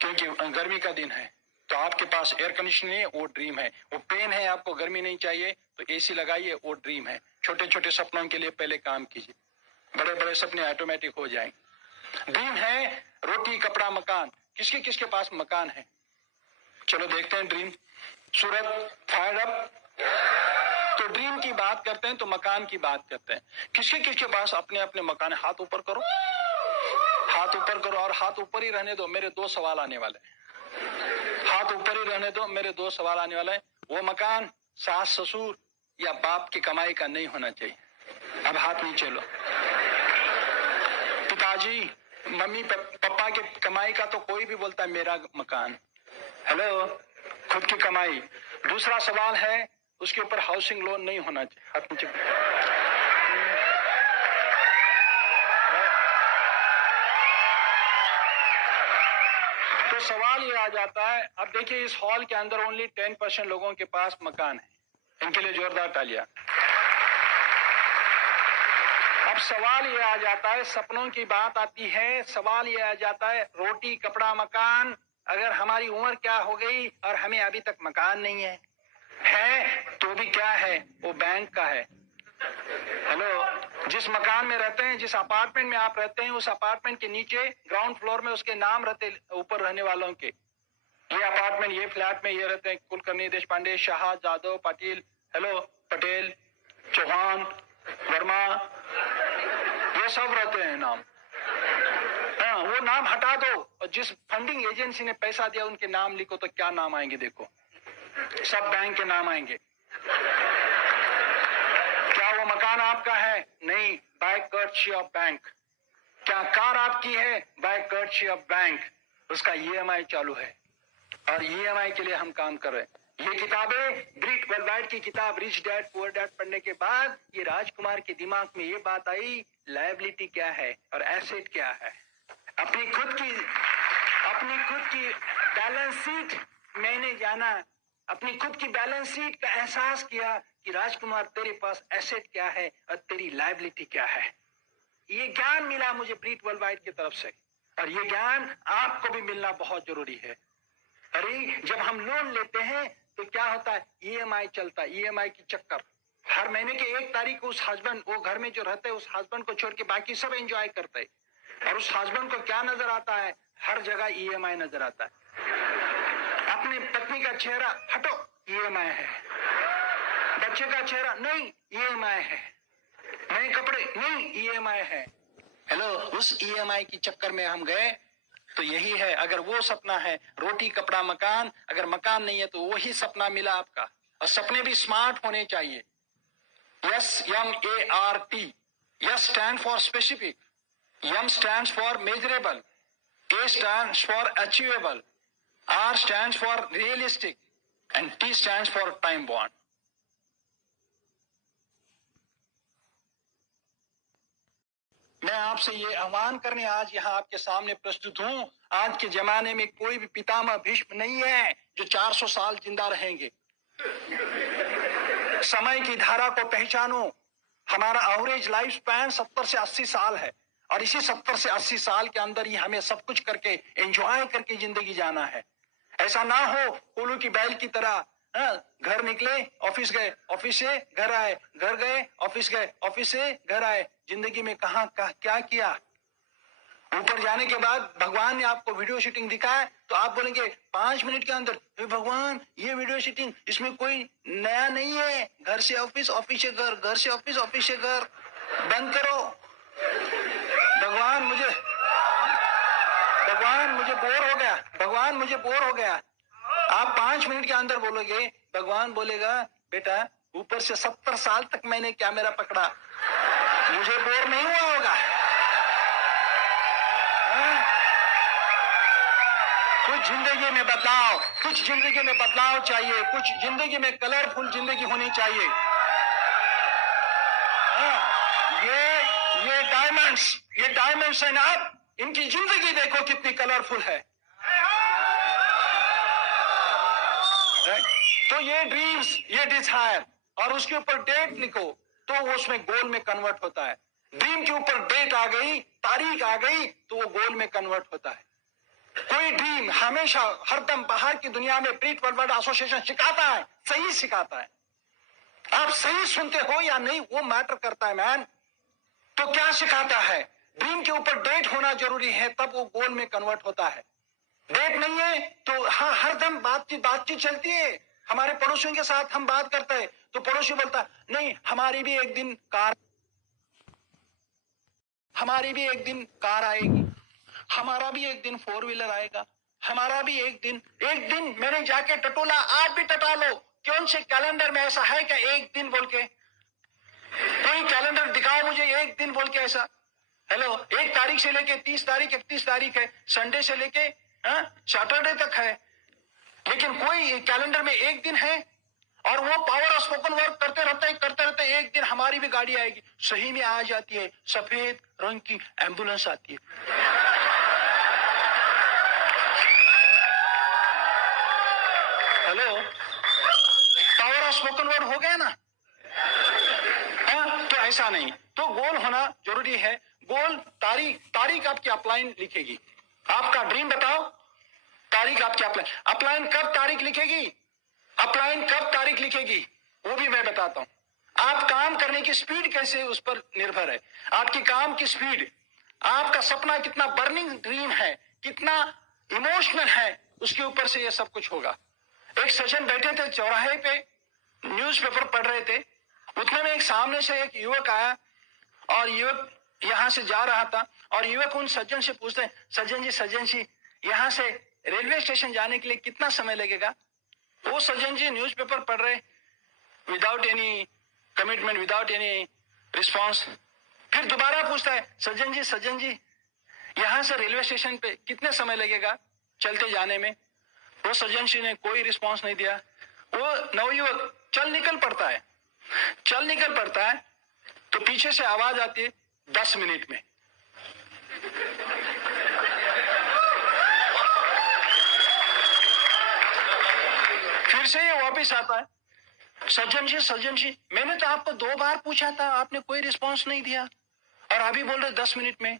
क्योंकि गर्मी का दिन है, तो आपके पास एयर कंडीशनिंग है, वो ड्रीम है। वो पेन है, आपको गर्मी नहीं चाहिए तो एसी लगाइए, वो ड्रीम है। छोटे छोटे सपनों के लिए पहले काम कीजिए, बड़े बड़े सपने ऑटोमेटिक हो जाएंगे। ड्रीम है रोटी, कपड़ा, मकान। किसके किसके पास मकान है? चलो देखते हैं ड्रीम। सूरत फायर अप। तो तो ड्रीम की बात करते हैं तो मकान की बात करते हैं। किसके किसके पास अपने अपने मकान है? हाथ ऊपर करो, हाथ ऊपर करो, और हाथ ऊपर ही रहने दो, मेरे दो सवाल आने वाले। हाथ ऊपर ही रहने दो, मेरे दो सवाल आने वाले हैं। वो मकान सास ससुर या बाप की कमाई का नहीं होना चाहिए। अब हाथ नीचे लो। पिताजी मम्मी पापा के कमाई का तो कोई भी बोलता है मेरा मकान। हेलो, खुद की कमाई। दूसरा सवाल है, उसके ऊपर हाउसिंग लोन नहीं होना चाहिए। हाथ नीचे। तो सवाल ये आ जाता है, अब देखिए इस हॉल के अंदर ओनली 10% लोगों के पास मकान है। इनके लिए जोरदार तालियां। अब सवाल ये आ जाता है, सपनों की बात आती है, सवाल ये आ जाता है, रोटी कपड़ा मकान, अगर हमारी उम्र क्या हो गई और हमें अभी तक मकान नहीं है तो भी क्या है, वो बैंक का है। हेलो, जिस मकान में रहते हैं, जिस अपार्टमेंट में आप रहते हैं, उस अपार्टमेंट के नीचे ग्राउंड फ्लोर में उसके नाम रहते, ऊपर रहने वालों के, ये अपार्टमेंट ये फ्लैट में ये रहते हैं कुलकर्णी, देश पांडे, शाह, जादव, पाटिल, हेलो पटेल, चौहान, वर्मा, ये सब रहते हैं नाम। हाँ, वो नाम हटा दो और जिस फंडिंग एजेंसी ने पैसा दिया उनके नाम लिखो, तो क्या नाम आएंगे? देखो, सब बैंक के नाम आएंगे। क्या वो मकान आपका है? नहीं, बाय कर्टसी ऑफ बैंक। क्या कार आपकी है? By courtesy of bank. उसका ईएमआई चालू है और ईएमआई के लिए हम काम कर रहे हैं। ये किताबें, ब्रीट वर्ल्डवाइड की किताब रिच डैड पुअर डैड पढ़ने के बाद ये राजकुमार के दिमाग में ये बात आई, लायबिलिटी क्या है और एसेट क्या है। अपनी खुद की बैलेंस शीट मैंने जाना, अपनी खुद की बैलेंस शीट का एहसास किया कि राजकुमार तेरे पास एसेट क्या है और तेरी लायबिलिटी क्या है। ये ज्ञान मिला मुझे ब्रीट वर्ल्डवाइड की तरफ से, और ये ज्ञान आपको भी मिलना बहुत जरूरी है। अरे जब हम लोन लेते हैं तो क्या होता है, ईएमआई चलता है, ईएमआई की चक्कर। हर महीने के 1 तारीख को उस हस्बैंड, वो घर में जो रहते हैं उस हस्बैंड को छोड़ के बाकी सब एंजॉय करते हैं, और उस हस्बैंड को क्या नजर आता है? हर जगह ईएमआई नजर आता है। अपनी पत्नी का चेहरा हटो, ईएमआई है। बच्चे का चेहरा नहीं, ईएमआई है। नए कपड़े नहीं, ईएमआई है। हेलो, उस ईएमआई की चक्कर में हम गए। तो यही है, अगर वो सपना है रोटी कपड़ा मकान, अगर मकान नहीं है तो वही सपना मिला आपका। और सपने भी स्मार्ट होने चाहिए। SMART। S stands for specific, M stands for measurable, A stands for achievable, R stands for realistic, and T stands for time bound. मैं आपसे ये आह्वान करने आज यहाँ आपके सामने प्रस्तुत हूँ। आज के जमाने में कोई भी पितामह भीष्म नहीं है जो 400 साल जिंदा रहेंगे। समय की धारा को पहचानो। हमारा एवरेज लाइफ स्पैन 70 से 80 साल है, और इसी 70 से 80 साल के अंदर ही हमें सब कुछ करके एंजॉय करके जिंदगी जाना है। ऐसा ना हो उल्लू की बैल की तरह, घर निकले ऑफिस गए, ऑफिस से घर आए, घर गए ऑफिस गए, ऑफिस से घर आए। जिंदगी में कहाँ क्या किया? ऊपर जाने के बाद भगवान ने आपको वीडियो शूटिंग दिखाया तो आप बोलेंगे 5 मिनट के अंदर, हे भगवान ये वीडियो शूटिंग, इसमें कोई नया नहीं है। घर से ऑफिस, ऑफिस से घर, घर से ऑफिस, ऑफिस से घर, बंद करो। भगवान मुझे बोर हो गया, भगवान मुझे बोर हो गया। आप 5 मिनट के अंदर बोलोगे, भगवान बोलेगा बेटा ऊपर से 70 साल तक मैंने कैमरा पकड़ा, मुझे बोर नहीं हुआ होगा। कुछ जिंदगी में बदलाव, कुछ जिंदगी में बदलाव चाहिए, कुछ जिंदगी में कलरफुल जिंदगी होनी चाहिए। ये डायमंड्स है ना, आप इनकी जिंदगी देखो कितनी कलरफुल है। तो ये ड्रीम्स, ये डिजायर, और उसके ऊपर डेट लिखो तो वो उसमें गोल में कन्वर्ट होता है। ड्रीम के ऊपर डेट आ गई, तारीख आ गई तो वो गोल में कन्वर्ट होता है। कोई ड्रीम हमेशा हरदम बाहर की दुनिया में ब्रीट वर्ल्डवाइड एसोसिएशन सिखाता है, सही सिखाता है। आप सही सुनते हो या नहीं वो मैटर करता है मैन। तो क्या सिखाता है? ड्रीम के ऊपर डेट होना जरूरी है, तब वो गोल में कन्वर्ट होता है। डेट नहीं है तो हाँ हरदम बातचीत चलती है। हमारे पड़ोसियों के साथ हम बात करते हैं तो पड़ोसी बोलता है नहीं हमारी भी एक दिन कार आएगी, हमारा भी एक दिन 4 व्हीलर आएगा, हमारा भी एक दिन मैंने जाके टटोला, आप भी टटा लो। कौन से कैलेंडर में ऐसा है क्या एक दिन बोल के? कोई कैलेंडर दिखाओ मुझे एक दिन बोल के ऐसा। हेलो, 1 तारीख से लेके 30 तारीख 31 तारीख है, संडे से लेके सैटरडे तक है, लेकिन कोई कैलेंडर में एक दिन है। और वो पावर ऑफ स्पोकन वर्ड करते रहते एक दिन हमारी भी गाड़ी आएगी, सही में आ जाती है, सफेद रंग की एम्बुलेंस आती है। Hello, power of spoken word हो गया ना? तो ऐसा नहीं, तो गोल होना जरूरी है। गोल तारीख आपकी अपलाइन लिखेगी। आपका ड्रीम बताओ, तारीख आपकी अपलाइन कब तारीख लिखेगी? अपलाइन कब तारीख लिखेगी वो भी मैं बताता हूं। आप काम करने की स्पीड कैसे, उस पर निर्भर है। आपकी काम की स्पीड, आपका सपना कितना बर्निंग ड्रीम है, कितना इमोशनल है, उसके ऊपर से ये सब कुछ होगा। एक सज्जन बैठे थे चौराहे पे, न्यूज़पेपर पढ़ रहे थे, उतने में एक सामने से एक युवक आया और युवक यहां से जा रहा था और युवक उन सज्जन से पूछते हैं, सज्जन जी यहां से रेलवे स्टेशन जाने के लिए कितना समय लगेगा? वो सज्जन जी न्यूज़पेपर पढ़ रहे, without any commitment, without any response. फिर दोबारा पूछता है, सज्जन जी यहां से रेलवे स्टेशन पे कितने समय लगेगा चलते जाने में? वो सज्जन जी ने कोई रिस्पॉन्स नहीं दिया। वो नवयुवक चल निकल पड़ता है तो पीछे से आवाज आती है, 10 मिनट में। फिर से ये वापस आता है, सज्जन जी मैंने तो आपको 2 बार पूछा था, आपने कोई रिस्पांस नहीं दिया और अभी बोल रहे 10 मिनट में।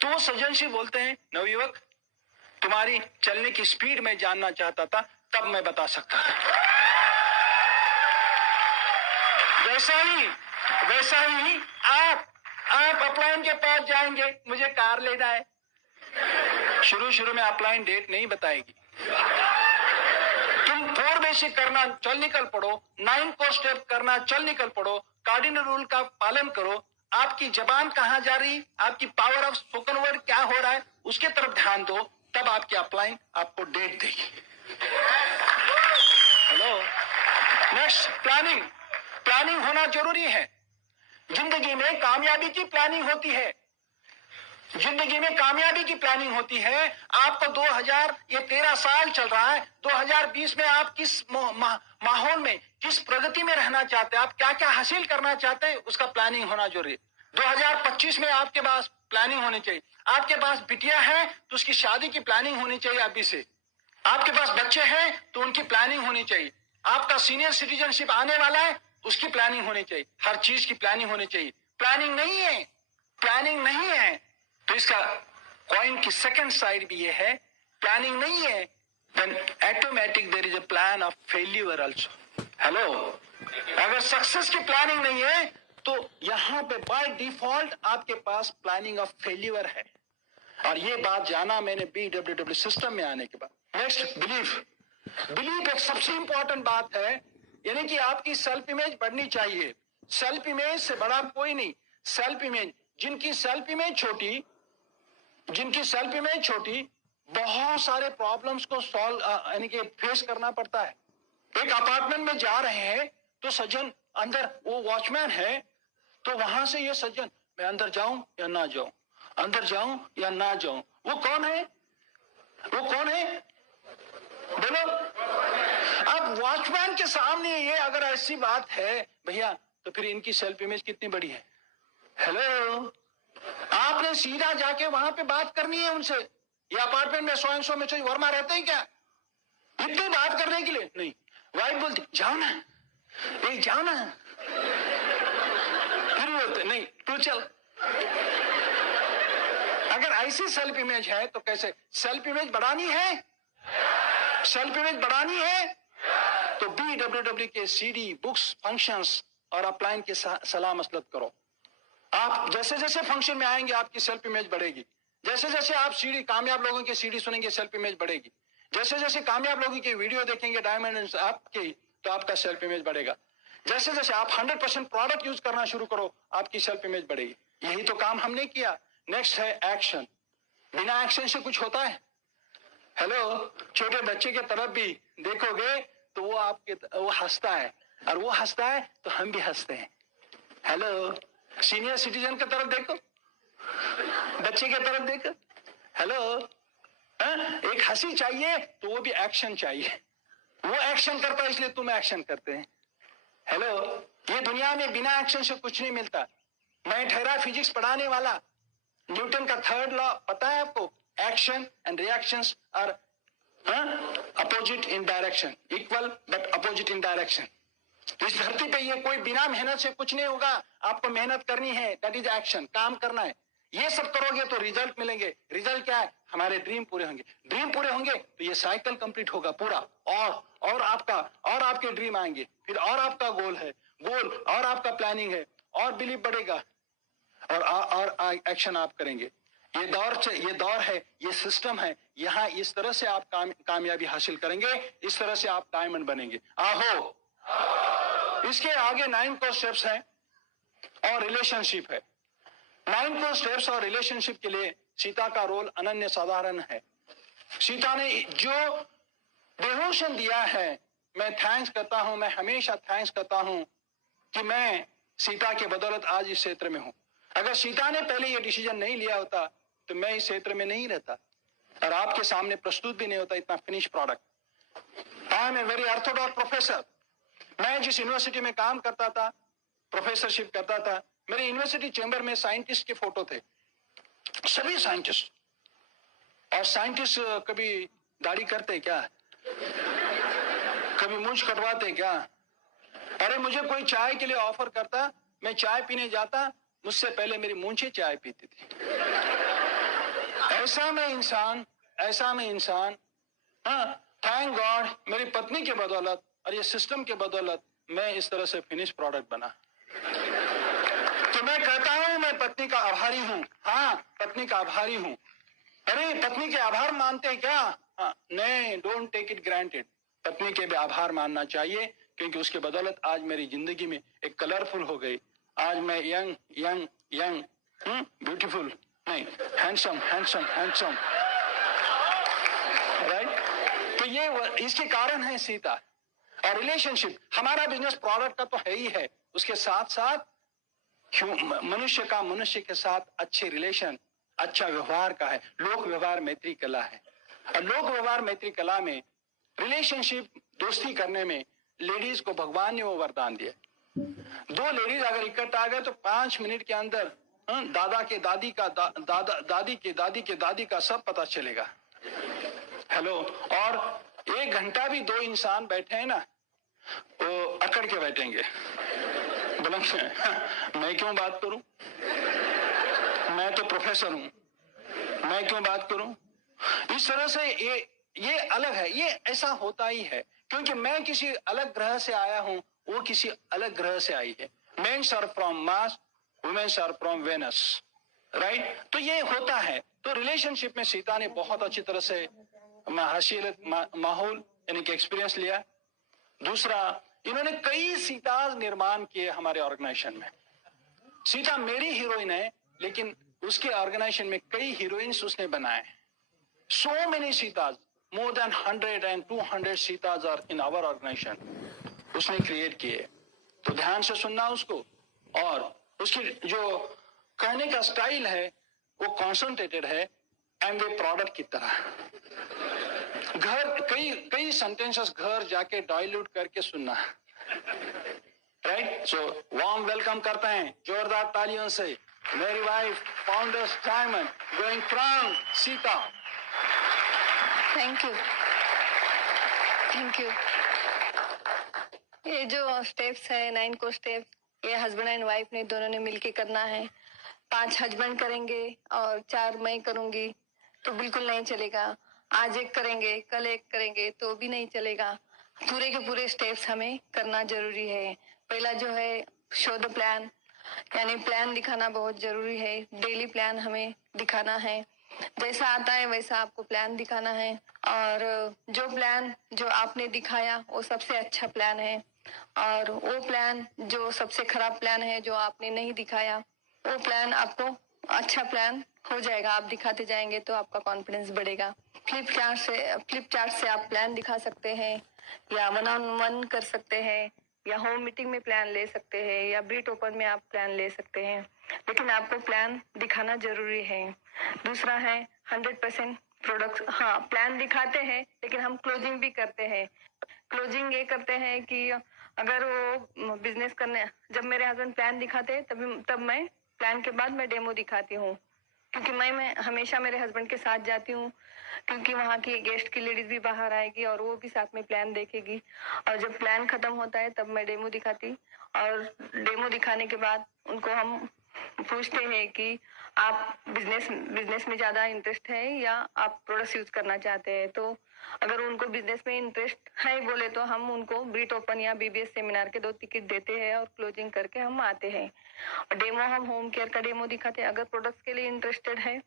तो वो सज्जन जी बोलते हैं, नवयुवक तुम्हारी चलने की स्पीड में जानना चाहता था, तब मैं बता सकता था। वैसा ही आप अपलाइन के पास जाएंगे, मुझे कार लेना है, शुरू में अपलाइन डेट नहीं बताएगी। तुम 4 बेसिक करना, चल निकल पड़ो, 9 को स्टेप करना, चल निकल पड़ो, कार्डिनल रूल का पालन करो। आपकी जबान कहां जा रही, आपकी पावर ऑफ स्पोकन वर्ड क्या हो रहा है, उसके तरफ ध्यान दो, तब आपकी अपलाइन आपको डेट देगी। हेलो, नेक्स्ट प्लानिंग होना जरूरी है। जिंदगी में कामयाबी की प्लानिंग होती है। आपको 13 साल चल रहा है, 2020 में आप किस माहौल में, किस प्रगति में रहना चाहते हैं, आप क्या क्या हासिल करना चाहते हैं, उसका प्लानिंग होना जरूरी है। 2025 में आपके पास प्लानिंग होनी चाहिए। आपके पास बिटिया है तो उसकी शादी की प्लानिंग होनी चाहिए अभी से। आपके पास बच्चे हैं तो उनकी प्लानिंग होनी चाहिए। आपका सीनियर सिटीजनशिप आने वाला है, उसकी प्लानिंग होनी चाहिए। हर चीज की प्लानिंग होनी चाहिए। प्लानिंग नहीं है तो इसका कॉइन की सेकंड साइड भी ये है, प्लानिंग नहीं है, then automatic there is a plan of failure also. Hello, अगर सक्सेस की प्लानिंग नहीं है तो यहां पे बाय डिफॉल्ट आपके पास प्लानिंग ऑफ फेल्यूर है। और ये बात जाना मैंने BWW सिस्टम में आने के बाद। नेक्स्ट, बिलीफ एक सबसे इंपॉर्टेंट बात है, यानी कि आपकी सेल्फ इमेज बढ़नी चाहिए। सेल्फ इमेज से बड़ा कोई नहीं। सेल्फ इमेज, जिनकी सेल्फ इमेज छोटी बहुत सारे प्रॉब्लम्स को सॉल्व यानी कि फेस करना पड़ता है। एक अपार्टमेंट में जा रहे हैं तो सज्जन अंदर, वो वॉचमैन है, तो वहां से ये सज्जन, मैं अंदर जाऊं या ना जाऊं, अंदर जाऊं या ना जाऊं, वो कौन है बोलो। अब वॉचमैन के सामने ये अगर ऐसी बात है भैया, तो फिर इनकी सेल्फ इमेज कितनी बड़ी है। हेलो, आपने सीधा जाके वहां पे बात करनी है उनसे। ये अपार्टमेंट में 100 में चाहिए, वर्मा रहते हैं क्या इतनी बात करने के लिए? नहीं, वाइफ बोलती जाओ ना, फिर बोलते नहीं तू चल। अगर ऐसी सेल्फ इमेज है तो कैसे? सेल्फ इमेज बढ़ानी है तो BWW के CD, बुक्स, फंक्शंस और अपलाइन के सलाह मसलत करो। आप जैसे जैसे फंक्शन में आएंगे आपकी सेल्फ इमेज बढ़ेगी। जैसे जैसे आप कामयाब लोगों के CD सुनेंगे, सेल्फ इमेज बढ़ेगी। जैसे जैसे कामयाब लोगों की वीडियो देखेंगे, डायमंड ऐप के तो आपका सेल्फ इमेज बढ़ेगा। जैसे जैसे आप 100% प्रोडक्ट यूज करना शुरू करो, आपकी सेल्फ इमेज बढ़ेगी। यही तो काम हमने किया। नेक्स्ट है एक्शन। बिना एक्शन से कुछ होता है? हेलो, छोटे बच्चे के तरफ भी देखोगे तो वो हंसता है, और वो हंसता है तो हम भी हंसते हैं। हेलो, सीनियर सिटीजन की तरफ देखो, बच्चे की तरफ देखो। हेलो, एक हंसी चाहिए तो वो भी एक्शन चाहिए। वो एक्शन करता है इसलिए तुम एक्शन करते हैं। हेलो, ये दुनिया में बिना एक्शन से कुछ नहीं मिलता। मैं ठहरा फिजिक्स पढ़ाने वाला। न्यूटन का थर्ड लॉ पता है आपको? Action and reactions are opposite in direction, equal but opposite in direction. इस धरती पे ये कोई बिना मेहनत से कुछ नहीं होगा। आपको मेहनत करनी है, दैट इज एक्शन, काम करना है। ये सब करोगे तो रिजल्ट मिलेंगे। रिजल्ट क्या है? हमारे ड्रीम पूरे होंगे। ड्रीम पूरे होंगे तो ये साइकिल कंप्लीट होगा पूरा, और आपके ड्रीम आएंगे, फिर और आपका गोल है, गोल और आपका प्लानिंग है, और बिलीव बढ़ेगा, और एक्शन आप करेंगे। ये दौर है, ये सिस्टम है। यहाँ इस तरह से आप कामयाबी हासिल करेंगे, इस तरह से आप डायमंड बनेंगे। आहो, इसके आगे 9 को स्टेप्स हैं और रिलेशनशिप है। 9 को स्टेप्स और रिलेशनशिप के लिए सीता का रोल अनन्य साधारण है। सीता ने जो डिवोशन दिया है, मैं थैंक्स करता हूं, मैं हमेशा थैंक्स करता हूं कि मैं सीता के बदौलत आज इस क्षेत्र में हूं। अगर सीता ने पहले ये डिसीजन नहीं लिया होता तो मैं इस क्षेत्र में नहीं रहता, और आपके सामने प्रस्तुत भी नहीं होता इतना finish product. I am a very orthodox professor. मैं जिस यूनिवर्सिटी में काम करता था, प्रोफेसरशिप करता था, मेरे यूनिवर्सिटी चैम्बर में साइंटिस्ट के फोटो थे, सभी साइंटिस्ट। और साइंटिस्ट कभी दाढ़ी करते क्या? कभी मूंछ कटवाते क्या? अरे, मुझे कोई चाय के लिए ऑफर करता, मैं चाय पीने जाता, मुझसे पहले मेरी मूंछें चाय पीती थी। ऐसा मैं इंसान, थैंक गॉड, मेरी पत्नी के बदौलत और ये सिस्टम के बदौलत मैं इस तरह से फिनिश प्रोडक्ट बना। तो मैं कहता हूं, मैं पत्नी का आभारी हूं। हाँ, पत्नी का आभारी हूं। अरे, पत्नी के आभार मानते हैं क्या? नहीं, डोंट टेक इट ग्रांटेड। पत्नी के भी आभार मानना चाहिए, क्योंकि उसके बदौलत आज मेरी जिंदगी में एक कलरफुल हो गई। आज मैं यंग ब्यूटीफुल नहीं, हैंडसम, राइट? तो ये इसके कारण है सीता। और रिलेशनशिप, हमारा बिजनेस प्रोडक्ट का तो है ही है, उसके साथ साथ मनुष्य के साथ अच्छे रिलेशन, अच्छा व्यवहार का है। लोक व्यवहार मैत्री कला है, और लोक व्यवहार मैत्री कला में रिलेशनशिप, दोस्ती करने में लेडीज को भगवान ने वो वरदान दिया। 2 लेडीज अगर इकट्ठा आ गए तो 5 मिनट के अंदर दादा के दादी का दादी के दादी के दादी का सब पता चलेगा। हेलो, और 1 घंटा भी 2 इंसान बैठे हैं ना, वो अकड़ के बैठेंगे। बोला, मैं क्यों बात करूं? मैं तो प्रोफेसर हूं, मैं क्यों बात करूं? इस तरह से ये अलग है। ये ऐसा होता ही है, क्योंकि मैं किसी अलग ग्रह से आया हूं, वो किसी अलग ग्रह से आई है। Mens are from Mars, womens are from Venus, right? तो ये होता है। तो रिलेशनशिप में सीता ने बहुत अच्छी तरह से माहौल यानी कि एक्सपीरियंस लिया। दूसरा, इन्होंने कई सीता निर्माण किए हमारे ऑर्गेनाइजेशन में। सीता मेरी हीरोइन है, लेकिन उसके ऑर्गेनाइजेशन में कई हीरोइंस उसने बनाए। So many Sita's, more than 100 and 200 Sita's are in our organization, उसने क्रिएट किए। तो ध्यान से सुनना उसको। और उसकी जो कहने का स्टाइल है वो कॉन्सेंट्रेटेड है, एमवे प्रोडक्ट की तरह। घर कई सेंटेंसेस घर जाके डाइल्यूट करके सुनना, राइट? सो वार्म वेलकम करते हैं जोरदार तालियों से मेरी wife founders diamond going crown Sita. Thank you. ये जो स्टेप्स है 9 को स्टेप्स, ये हस्बैंड एंड वाइफ ने दोनों ने मिलके करना है। 5 हस्बैंड करेंगे और 4 मैं करूंगी तो बिल्कुल नहीं चलेगा। आज एक करेंगे, कल एक करेंगे तो भी नहीं चलेगा। पूरे के पूरे स्टेप्स हमें करना जरूरी है। पहला जो है शो द प्लान, यानी प्लान दिखाना बहुत जरूरी है। डेली प्लान हमें दिखाना है। जैसा आता है वैसा आपको प्लान दिखाना है, और जो प्लान जो आपने दिखाया वो सबसे अच्छा प्लान है, और वो प्लान जो सबसे खराब प्लान है जो आपने नहीं दिखाया, वो प्लान आपको अच्छा प्लान हो जाएगा। आप दिखाते जाएंगे तो आपका कॉन्फिडेंस बढ़ेगा। फ्लिप चार्ट से आप प्लान दिखा सकते हैं, या 1-on-1 कर सकते हैं, या होम मीटिंग में प्लान ले सकते हैं, या बीट ओपन में आप प्लान ले सकते हैं, लेकिन आपको प्लान दिखाना जरूरी है। दूसरा है 100% प्रोडक्ट। हाँ, प्लान दिखाते हैं लेकिन हम क्लोजिंग भी करते हैं। क्लोजिंग ये करते हैं कि अगर वो बिजनेस करने, जब मेरे हस्बैंड प्लान दिखाते हैं तब मैं प्लान के बाद मैं डेमो दिखाती हूँ, क्योंकि मैं हमेशा मेरे हस्बैंड के साथ जाती हूँ, क्योंकि वहाँ की गेस्ट की लेडीज भी बाहर आएगी और वो भी साथ में प्लान देखेगी, और जब प्लान खत्म होता है तब मैं डेमो दिखाती, और डेमो दिखाने के बाद उनको हम पूछते हैं कि आप बिजनेस में ज्यादा इंटरेस्ट है या आप प्रोडक्ट यूज करना चाहते हैं। तो अगर उनको बिजनेस में इंटरेस्ट है बोले तो हम उनको बीट ओपन या बीबीएस सेमिनार के 2 टिकट देते हैं और क्लोजिंग करके हम आते हैं। और डेमो हम होम केयर का डेमो दिखाते हैं। अगर प्रोडक्ट्स के लिए इंटरेस्टेड है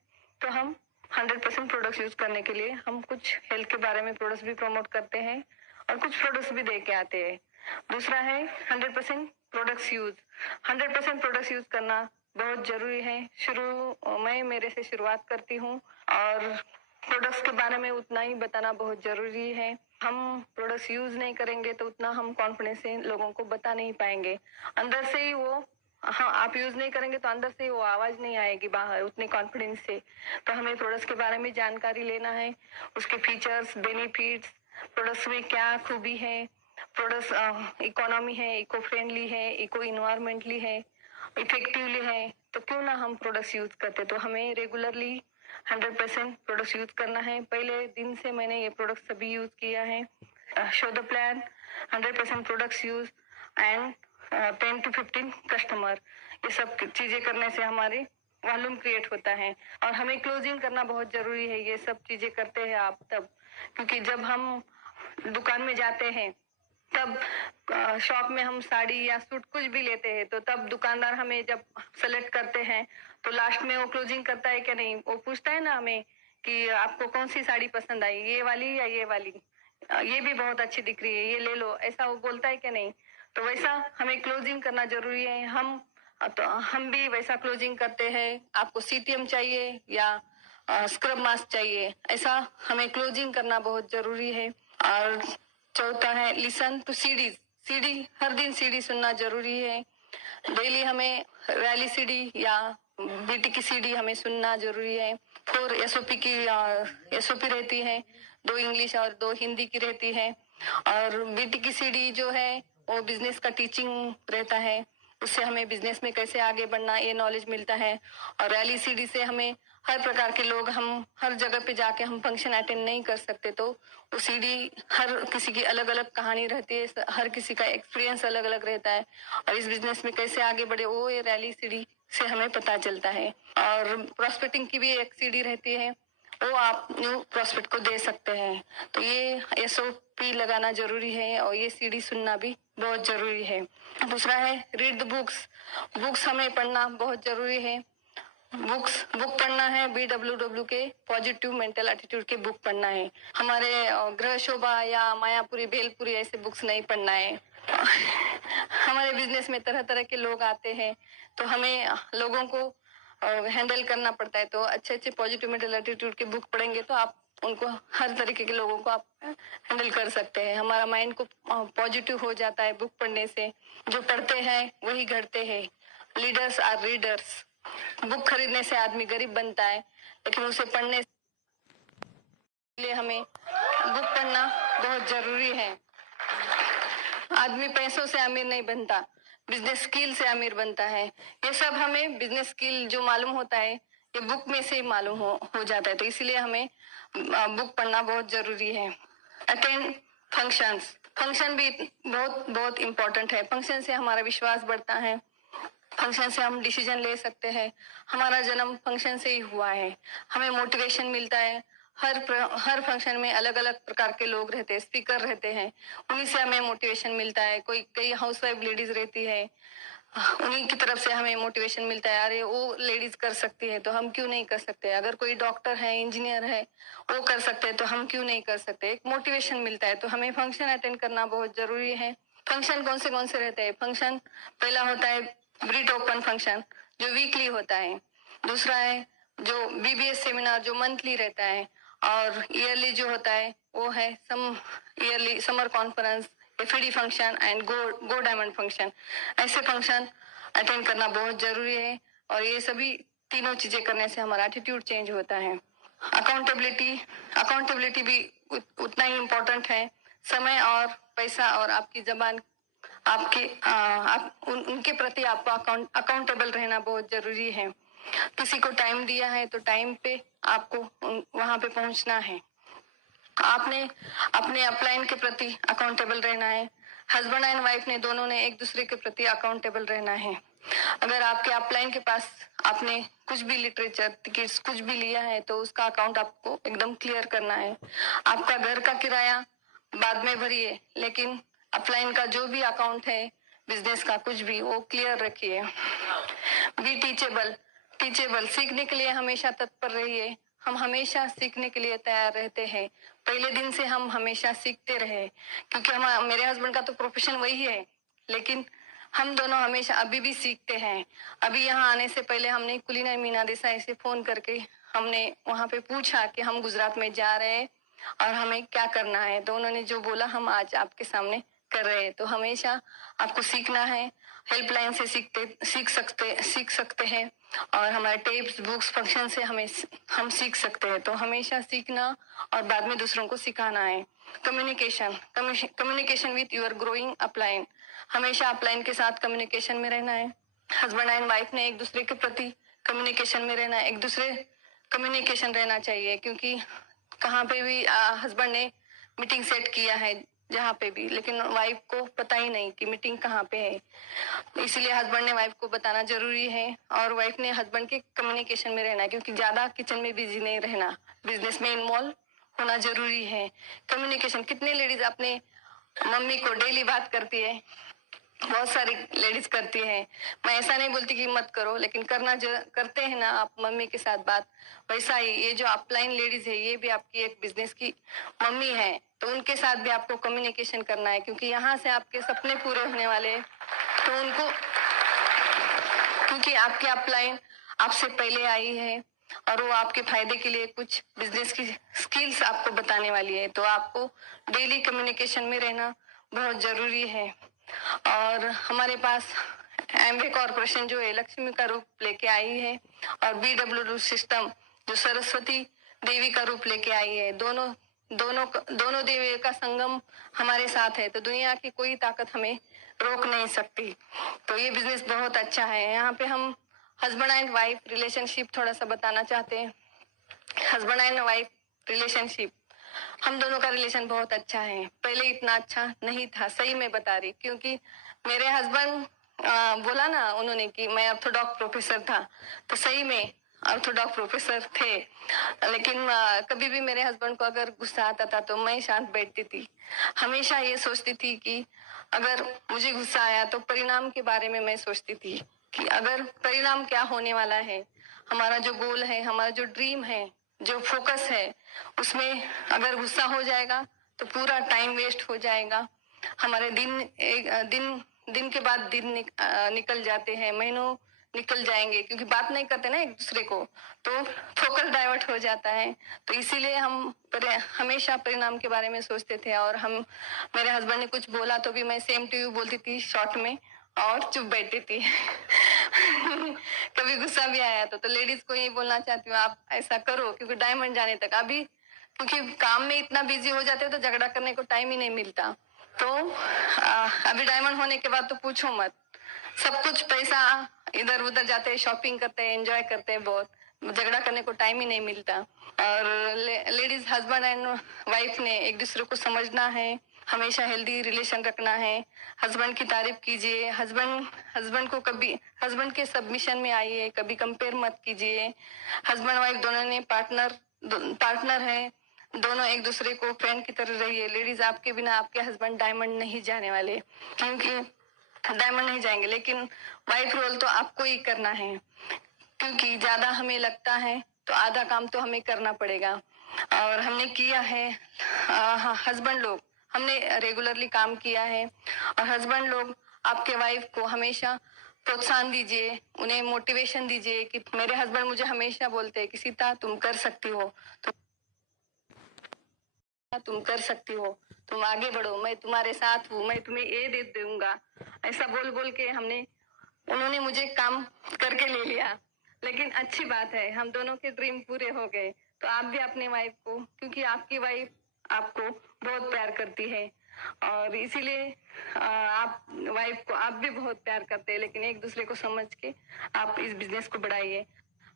तो हम 100% प्रोडक्ट्स यूज करने के लिए हम कुछ हेल्थ के बारे में प्रोडक्ट्स भी प्रमोट करते हैं और कुछ प्रोडक्ट्स भी दे के आते हैं। दूसरा है 100% प्रोडक्ट्स यूज। 100% प्रोडक्ट्स यूज करना बहुत जरूरी है। मैं मेरे से शुरुआत करती हूँ, और प्रोडक्ट्स के बारे में उतना ही बताना बहुत जरूरी है। हम प्रोडक्ट्स यूज नहीं करेंगे तो उतना हम कॉन्फिडेंस से लोगों को बता नहीं पाएंगे। अंदर से ही वो, हाँ, आप यूज नहीं करेंगे तो अंदर से वो आवाज नहीं आएगी बाहर उतने कॉन्फिडेंस से। तो हमें प्रोडक्ट्स के बारे में जानकारी लेना है, उसके फीचर्स, बेनिफिट्स, प्रोडक्ट्स में क्या खूबी है, प्रोडक्ट्स इकोनॉमी है, इको फ्रेंडली है, इको इन्वायरमेंटली है, इफेक्टिवली है, तो क्यों ना हम प्रोडक्ट्स यूज करते। तो हमें रेगुलरली 100% प्रोडक्ट्स यूज करना है। पहले दिन से मैंने ये प्रोडक्ट्स सभी यूज किया है। Show the plan, 100% products use and 10 to 15 customer, ये सब चीजें करने से हमारे वॉल्यूम क्रिएट होता है। और हमें क्लोजिंग करना बहुत जरूरी है। ये सब चीजें करते हैं आप तब, क्योंकि जब हम दुकान में जाते हैं तब शॉप में हम साड़ी या सूट कुछ भी लेते हैं, तो तब दुकानदार हमें जब सेलेक्ट करते हैं तो लास्ट में वो क्लोजिंग करता है कि नहीं, वो पूछता है ना हमें कि आपको कौन सी साड़ी पसंद आई, ये वाली या ये वाली, ये भी बहुत अच्छी दिख रही है, ये ले लो, ऐसा वो बोलता है कि नहीं। तो वैसा हमें क्लोजिंग करना जरूरी है। हम भी वैसा क्लोजिंग करते हैं। आपको सीटीएम चाहिए या स्क्रब मास्क चाहिए, ऐसा हमें क्लोजिंग करना बहुत जरूरी है। और चौथा है लिसन टू सीडी, हर दिन सीडी सुनना जरूरी है। डेली हमें रैली सीडी या बीटी की सीडी हमें सुनना जरूरी है। 4 एसओपी की एसओपी रहती है, 2 इंग्लिश और 2 हिंदी की रहती है। और बीटी की सीडी जो है वो बिजनेस का टीचिंग रहता है, उससे हमें बिजनेस में कैसे आगे बढ़ना ये नॉलेज मिलता है। और रैली सीडी से हमें हर प्रकार के लोग, हम हर जगह पे जाके हम फंक्शन अटेंड नहीं कर सकते, तो वो सीडी हर किसी की अलग अलग कहानी रहती है, हर किसी का एक्सपीरियंस अलग अलग रहता है, और इस बिजनेस में कैसे आगे बढ़े वो ये रैली सीडी से हमें पता चलता है। और प्रोस्पेक्टिंग की भी एक सीडी रहती है, वो आप न्यू प्रोस्पेक्ट को दे सकते हैं। तो ये एसओपी लगाना जरूरी है और ये सीडी सुनना भी बहुत जरूरी है। दूसरा है रीड द बुक्स हमें पढ़ना बहुत जरूरी है। बुक पढ़ना है, BWW के पॉजिटिव मेंटल एटीट्यूड के बुक पढ़ना है। हमारे ग्रह शोभा या मायापुरी भेलपुरी ऐसे बुक्स नहीं पढ़ना है। हमारे बिजनेस में तरह तरह के लोग आते हैं, तो हमें लोगों को हैंडल करना पड़ता है। तो अच्छे अच्छे पॉजिटिव मेंटल एटीट्यूड के बुक पढ़ेंगे तो आप उनको, हर तरीके के लोगों को आप हैंडल कर सकते हैं। हमारा माइंड को पॉजिटिव हो जाता है बुक पढ़ने से। जो पढ़ते हैं वही घड़ते हैं। Leaders are readers. बुक खरीदने से आदमी गरीब बनता है, लेकिन उसे पढ़ने के लिए हमें बुक पढ़ना बहुत जरूरी है। आदमी पैसों से अमीर नहीं बनता, बिजनेस स्किल से अमीर बनता है। ये सब हमें बिजनेस स्किल जो मालूम होता है ये बुक में से मालूम हो जाता है। तो इसलिए हमें बुक पढ़ना बहुत जरूरी है। अटेंड फंक्शन भी बहुत बहुत इम्पोर्टेंट है। फंक्शन से हमारा विश्वास बढ़ता है, फंक्शन से हम डिसीजन ले सकते हैं। हमारा जन्म फंक्शन से ही हुआ है, हमें मोटिवेशन मिलता है। हर फंक्शन में अलग अलग प्रकार के लोग रहते हैं, स्पीकर रहते हैं, उन्हीं से हमें मोटिवेशन मिलता है। कई हाउसवाइफ लेडीज रहती है, उन्हीं की तरफ से हमें मोटिवेशन मिलता है, अरे वो लेडीज कर सकती है तो हम क्यों नहीं कर सकते, अगर कोई डॉक्टर है, इंजीनियर है, वो कर सकते हैं तो हम क्यों नहीं कर सकते, एक मोटिवेशन मिलता है। तो हमें फंक्शन अटेंड करना बहुत जरूरी है। फंक्शन कौन से रहते हैं? फंक्शन पहला होता है ब्रीट ओपन फंक्शन जो वीकली होता है, दूसरा है जो बीबीएस सेमिनार जो मंथली रहता है, और ईयरली जो होता है वो है yearly summer conference, FD function and go diamond function. ऐसे फंक्शन अटेंड करना बहुत जरूरी है, और ये सभी तीनों चीजें करने से हमारा एटीट्यूड चेंज होता है। अकाउंटेबिलिटी भी उतना ही इम्पोर्टेंट है। समय और पैसा और आपकी जबान, उनके प्रति आपको अकाउंटेबल रहना बहुत जरूरी है। किसी को टाइम दिया है तो टाइम पे आपको वहां पे पहुंचना है। आपने अपने अपलाइन के प्रति अकाउंटेबल रहना है। हस्बैंड एंड वाइफ ने दोनों ने एक दूसरे के प्रति अकाउंटेबल रहना है। अगर आपके अपलाइन के पास आपने कुछ भी लिटरेचर टिकट्स कुछ भी लिया है तो उसका अकाउंट आपको एकदम क्लियर करना है। आपका घर का किराया बाद में भरिए, लेकिन अपलाइन का जो भी अकाउंट है बिजनेस का कुछ भी वो क्लियर रखिए। बी टीचेबल सीखने के लिए हमेशा तत्पर रहिए। हम हमेशा सीखने के लिए तैयार रहते हैं। पहले दिन से हम हमेशा सीखते रहे, क्योंकि मेरे हस्बैंड का तो प्रोफेशन वही है, लेकिन हम दोनों हमेशा अभी भी सीखते हैं। अभी यहाँ आने से पहले हमने कुलीना मीना देसाई से फोन करके हमने वहाँ पे पूछा कि हम गुजरात में जा रहे हैं और हमें क्या करना है, तो उन्होंने जो बोला हम आज आपके सामने कर रहे हैं। तो हमेशा आपको सीखना है। हेल्पलाइन से सीख सकते हैं, और हमारे टेप्स बुक्स फंक्शन से हम सीख सकते हैं। तो हमेशा सीखना और बाद में दूसरों को सिखाना है। Communication with your growing upline, हमेशा अपलाइन के साथ कम्युनिकेशन में रहना है। हस्बैंड एंड वाइफ ने एक दूसरे के प्रति कम्युनिकेशन में रहना है, एक दूसरे कम्युनिकेशन रहना चाहिए, क्योंकि कहाँ पे भी हस्बैंड ने मीटिंग सेट किया है जहाँ पे भी, लेकिन वाइफ को पता ही नहीं कि मीटिंग कहाँ पे है। इसलिए हस्बैंड ने वाइफ को बताना जरूरी है, और वाइफ ने हस्बैंड के कम्युनिकेशन में रहना है, क्योंकि ज्यादा किचन में बिजी नहीं रहना, बिजनेस में इन्वॉल्व होना जरूरी है। कम्युनिकेशन, कितने लेडीज अपने मम्मी को डेली बात करती है, बहुत सारी लेडीज करती है। मैं ऐसा नहीं बोलती कि मत करो, लेकिन करते हैं ना आप मम्मी के साथ बात, वैसा ही ये जो अपलाइन लेडीज है ये भी आपकी एक बिजनेस की मम्मी है, तो उनके साथ भी आपको कम्युनिकेशन करना है, क्योंकि यहाँ से आपके सपने पूरे होने वाले हैं। तो उनको, क्योंकि आपकी अपलाइन आपसे पहले आई है और वो आपके फायदे के लिए कुछ बिजनेस की स्किल्स आपको बताने वाली है, तो आपको डेली कम्युनिकेशन में रहना बहुत जरूरी है। और हमारे पास एमवे कॉर्पोरेशन जो है लक्ष्मी का रूप लेके आई है, और BW सिस्टम जो सरस्वती देवी का रूप लेके आई है। दोनों देवी का संगम हमारे साथ है, तो दुनिया की कोई ताकत हमें रोक नहीं सकती। तो ये बिजनेस बहुत अच्छा है। यहाँ पे हम हस्बैंड एंड वाइफ रिलेशनशिप थोड़ा सा बताना चाहते हैं। हस्बैंड एंड वाइफ रिलेशनशिप, हम दोनों का रिलेशन बहुत अच्छा है। पहले इतना अच्छा नहीं था, सही में बता रही, क्योंकि मेरे हस्बैंड बोला ना उन्होंने कि मैं ऑर्थोडॉक्स प्रोफेसर था, तो सही में ऑर्थोडॉक्स प्रोफेसर थे, लेकिन कभी भी मेरे हस्बैंड को अगर गुस्सा आता था तो मैं शांत बैठती थी। हमेशा ये सोचती थी कि अगर मुझे गुस्सा आया तो परिणाम के बारे में मैं सोचती थी कि अगर परिणाम क्या होने वाला है, हमारा जो गोल है, हमारा जो ड्रीम है, जो फोकस है, उसमें अगर गुस्सा हो जाएगा तो पूरा टाइम वेस्ट हो जाएगा। हमारे दिन के बाद दिन निकल जाते हैं, महीनों निकल जाएंगे, क्योंकि बात नहीं करते ना एक दूसरे को, तो फोकस डाइवर्ट हो जाता है। तो इसीलिए हम हमेशा परिणाम के बारे में सोचते थे, और मेरे हस्बैंड ने कुछ बोला तो भी मैं सेम टू यू बोलती थी शॉर्ट में और चुप बैठती थी। कभी गुस्सा भी आया तो लेडीज को यही बोलना चाहती हूँ, आप ऐसा करो, क्योंकि डायमंड जाने तक अभी, क्योंकि काम में इतना बिजी हो जाते हो तो झगड़ा करने को टाइम ही नहीं मिलता। तो अभी डायमंड होने के बाद तो पूछो मत, सब कुछ पैसा इधर उधर जाते हैं, शॉपिंग करते हैं, एंजॉय करते हैं, बहुत झगड़ा करने को टाइम ही नहीं मिलता। और लेडीज हस्बैंड एंड वाइफ ने एक दूसरे को समझना है, हमेशा हेल्दी रिलेशन रखना है। हस्बैंड की तारीफ कीजिए, हस्बैंड को कभी हस्बैंड के सबमिशन में आइए, कभी कंपेयर मत कीजिए। हस्बैंड वाइफ दोनों ने पार्टनर है, दोनों एक दूसरे को फ्रेंड की तरह रहिए। लेडीज, आपके बिना आपके हस्बैंड डायमंड नहीं जाने वाले, क्योंकि डायमंड नहीं जाएंगे, लेकिन वाइफ रोल तो आपको ही करना है, क्योंकि ज्यादा हमें लगता है तो आधा काम तो हमें करना पड़ेगा। और हमने किया है, हस्बैंड लोग हमने रेगुलरली काम किया है, और हस्बैंड लोग आपके वाइफ को हमेशा प्रोत्साहन दीजिए, उन्हें मोटिवेशन दीजिए। कि मेरे हस्बैंड मुझे हमेशा बोलते हैं कि सीता तुम कर सकती हो, तुम कर सकती हो, तुम आगे बढ़ो, मैं तुम्हारे साथ हूँ, मैं तुम्हें ये दे दूंगा। ऐसा बोल बोल के उन्होंने मुझे काम करके ले लिया। लेकिन अच्छी बात है, हम दोनों के ड्रीम पूरे हो गए। तो आप भी अपने वाइफ को, क्योंकि आपकी वाइफ आपको बहुत प्यार करती है, और इसीलिए आप वाइफ को आप भी बहुत प्यार करते हैं, लेकिन एक दूसरे को समझ के आप इस बिजनेस को बढ़ाइए।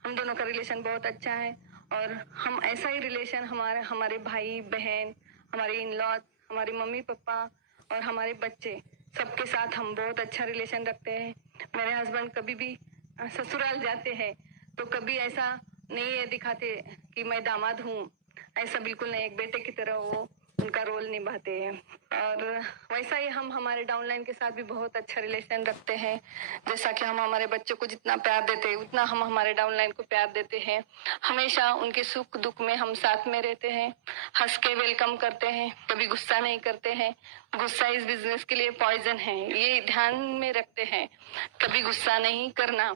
हम दोनों का रिलेशन बहुत अच्छा है, और हम ऐसा ही रिलेशन हमारे भाई बहन, हमारे इन लॉज, हमारे मम्मी पापा और हमारे बच्चे सबके साथ हम बहुत अच्छा रिलेशन रखते हैं। मेरे हस्बैंड कभी भी ससुराल जाते हैं तो कभी ऐसा नहीं दिखाते कि मैं दामाद हूँ, ऐसा बिल्कुल नहीं, एक बेटे की तरह वो उनका रोल निभाते हैं। और वैसा ही हम हमारे डाउनलाइन के साथ भी बहुत अच्छा रिलेशन रखते हैं। जैसा कि हम हमारे बच्चों को जितना प्यार देते हैं, उतना हम हमारे डाउनलाइन को प्यार देते हैं। हमेशा उनके सुख दुख में हम साथ में रहते हैं, हंस के वेलकम करते हैं, कभी गुस्सा नहीं करते हैं। गुस्सा इस बिजनेस के लिए पॉइजन है, ये ध्यान में रखते हैं, कभी गुस्सा नहीं करना।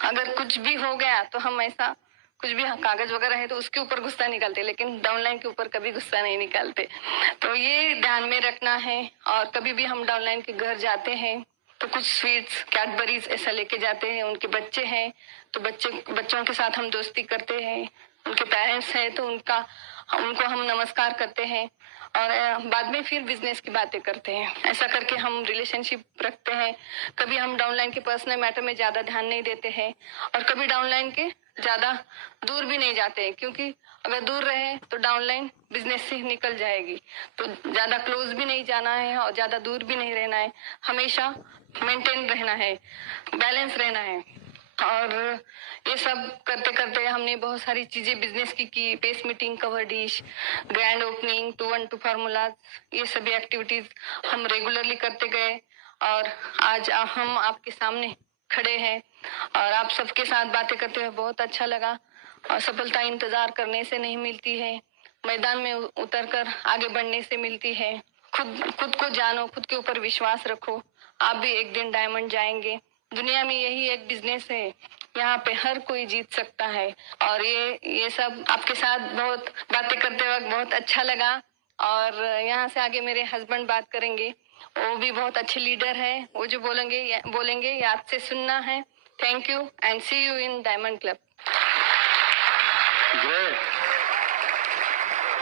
अगर कुछ भी हो गया तो हम ऐसा कुछ भी कागज वगैरह है तो उसके ऊपर गुस्सा निकालते, लेकिन डाउनलाइन के ऊपर कभी गुस्सा नहीं निकालते। तो ये ध्यान में रखना है। और कभी भी हम डाउनलाइन के घर जाते हैं तो कुछ स्वीट्स, कैडबरीज ऐसा लेके जाते हैं। उनके बच्चे हैं तो बच्चों के साथ हम दोस्ती करते हैं। उनके पेरेंट्स हैं तो उनको हम नमस्कार करते हैं, और बाद में फिर बिजनेस की बातें करते हैं। ऐसा करके हम रिलेशनशिप रखते हैं। कभी हम डाउनलाइन के पर्सनल मैटर में ज्यादा ध्यान नहीं देते हैं, और कभी डाउनलाइन के ज्यादा दूर भी नहीं जाते हैं, क्योंकि अगर दूर रहे तो डाउनलाइन बिजनेस से निकल जाएगी। तो ज्यादा क्लोज भी नहीं जाना है और ज्यादा दूर भी नहीं रहना है, हमेशा मेंटेन रहना है, बैलेंस रहना है। और ये सब करते करते हमने बहुत सारी चीजें बिजनेस की pace meeting, cover dish, grand opening, 2-1-2 formulas, ये सभी एक्टिविटीज हम रेगुलरली करते गए। और आज हम आपके सामने खड़े हैं, और आप सबके साथ बातें करते हुए बहुत अच्छा लगा। और सफलता इंतजार करने से नहीं मिलती है, मैदान में उतरकर आगे बढ़ने से मिलती है। खुद को जानो, खुद के ऊपर विश्वास रखो, आप भी एक दिन डायमंड जाएंगे। दुनिया में यही एक बिजनेस है, यहाँ पे हर कोई जीत सकता है। और ये सब आपके साथ बहुत बातें करते वक्त बहुत अच्छा लगा। और यहाँ से आगे मेरे हस्बैंड बात करेंगे, वो भी बहुत अच्छे लीडर है, वो जो बोलेंगे याद से सुनना है। Thank you and see you in diamond club. Great.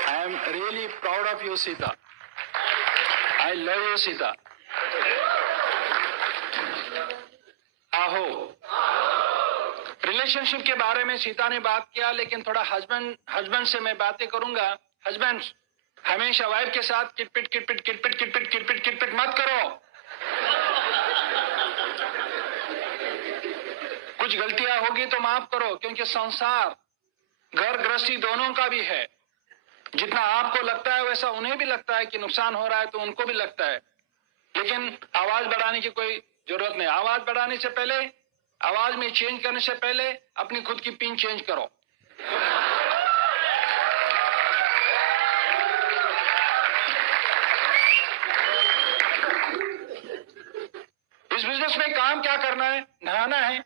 I am really proud of you, Sita. I love you, Sita. आहो, रिलेशनशिप के बारे में सीता ने बात किया, लेकिन थोड़ा हस्बैंड से मैं बातें करूंगा। हस्बैंड हमेशा वाइफ के साथ किटपिट मत करो। कुछ गलतियां होगी तो माफ करो, क्योंकि संसार, घर गृहस्थी दोनों का भी है। जितना आपको लगता है वैसा उन्हें भी लगता है कि नुकसान हो रहा है, तो उनको भी लगता है। लेकिन आवाज बढ़ाने की कोई जरूरत नहीं। आवाज बढ़ाने से पहले, आवाज में चेंज करने से पहले अपनी खुद की पिन चेंज करो। इस बिजनेस में काम क्या करना है? नहाना है।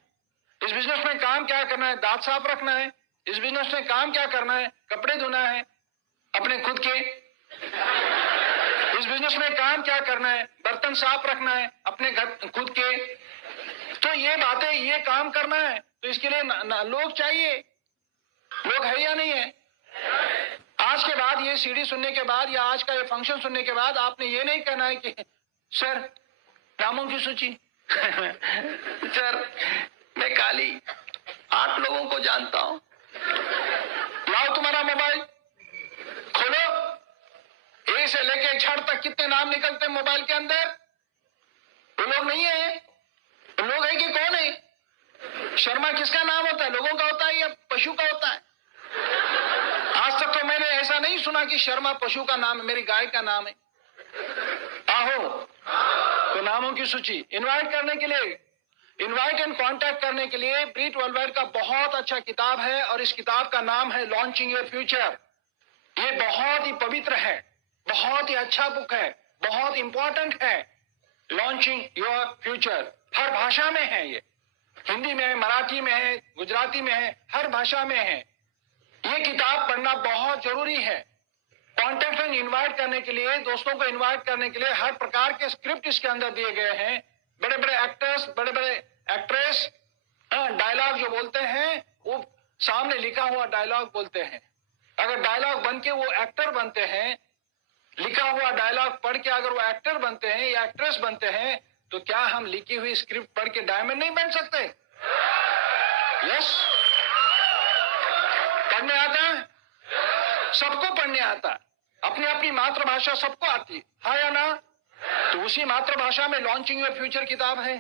इस बिजनेस में काम क्या करना है? दांत साफ रखना है। इस बिजनेस में काम क्या करना है? कपड़े धोना है अपने खुद के। इस बिजनेस में काम क्या करना है? बर्तन साफ रखना है अपने घर खुद के। तो ये बातें, ये काम करना है, तो इसके लिए लोग चाहिए। लोग है या नहीं है? आज के बाद ये सीडी सुनने के बाद या आज का ये फंक्शन सुनने के बाद आपने ये नहीं कहना है कि सर नामों की सूची सर मैं काली 8 लोगों को जानता हूं। लाओ तुम्हारा मोबाइल, खोलो, ए से लेके झड़ तक कितने नाम निकलते हैं मोबाइल के अंदर। वो लोग नहीं है, वो लोग है कि कौन है? शर्मा किसका नाम होता है? लोगों का होता है या पशु का होता है? आज तक तो मैंने ऐसा नहीं सुना कि शर्मा पशु का नाम है। मेरी गाय का नाम है। आहो, तो नाम नामों की सूची। इनवाइट करने के लिए, इनवाइट एंड कांटेक्ट करने के लिए ब्रीट वर्ल्डवाइड का बहुत अच्छा किताब है और इस किताब का नाम है लॉन्चिंग योर फ्यूचर। ये बहुत ही पवित्र है, बहुत ही अच्छा बुक है, बहुत इंपॉर्टेंट है। लॉन्चिंग योर फ्यूचर हर भाषा में है, ये हिंदी में है, मराठी में है, गुजराती में है, हर भाषा में है। ये किताब पढ़ना बहुत जरूरी है। कॉन्टेक्ट एंड इनवाइट करने के लिए, दोस्तों को इनवाइट करने के लिए हर प्रकार के स्क्रिप्ट इसके अंदर दिए गए हैं। बड़े बड़े एक्टर्स, बड़े बड़े एक्ट्रेस डायलॉग जो बोलते हैं वो सामने लिखा हुआ डायलॉग बोलते हैं। अगर डायलॉग बन के वो एक्टर बनते हैं, लिखा हुआ डायलॉग पढ़ के अगर वो एक्टर बनते हैं या एक्ट्रेस बनते हैं, तो क्या हम लिखी हुई स्क्रिप्ट पढ़ के डायमंड नहीं बन सकते? यस, पढ़ने आता है, सबको पढ़ने आता है, अपनी अपनी मातृभाषा सबको आती है या ना? तो उसी मातृभाषा में लॉन्चिंग योर फ्यूचर किताब है।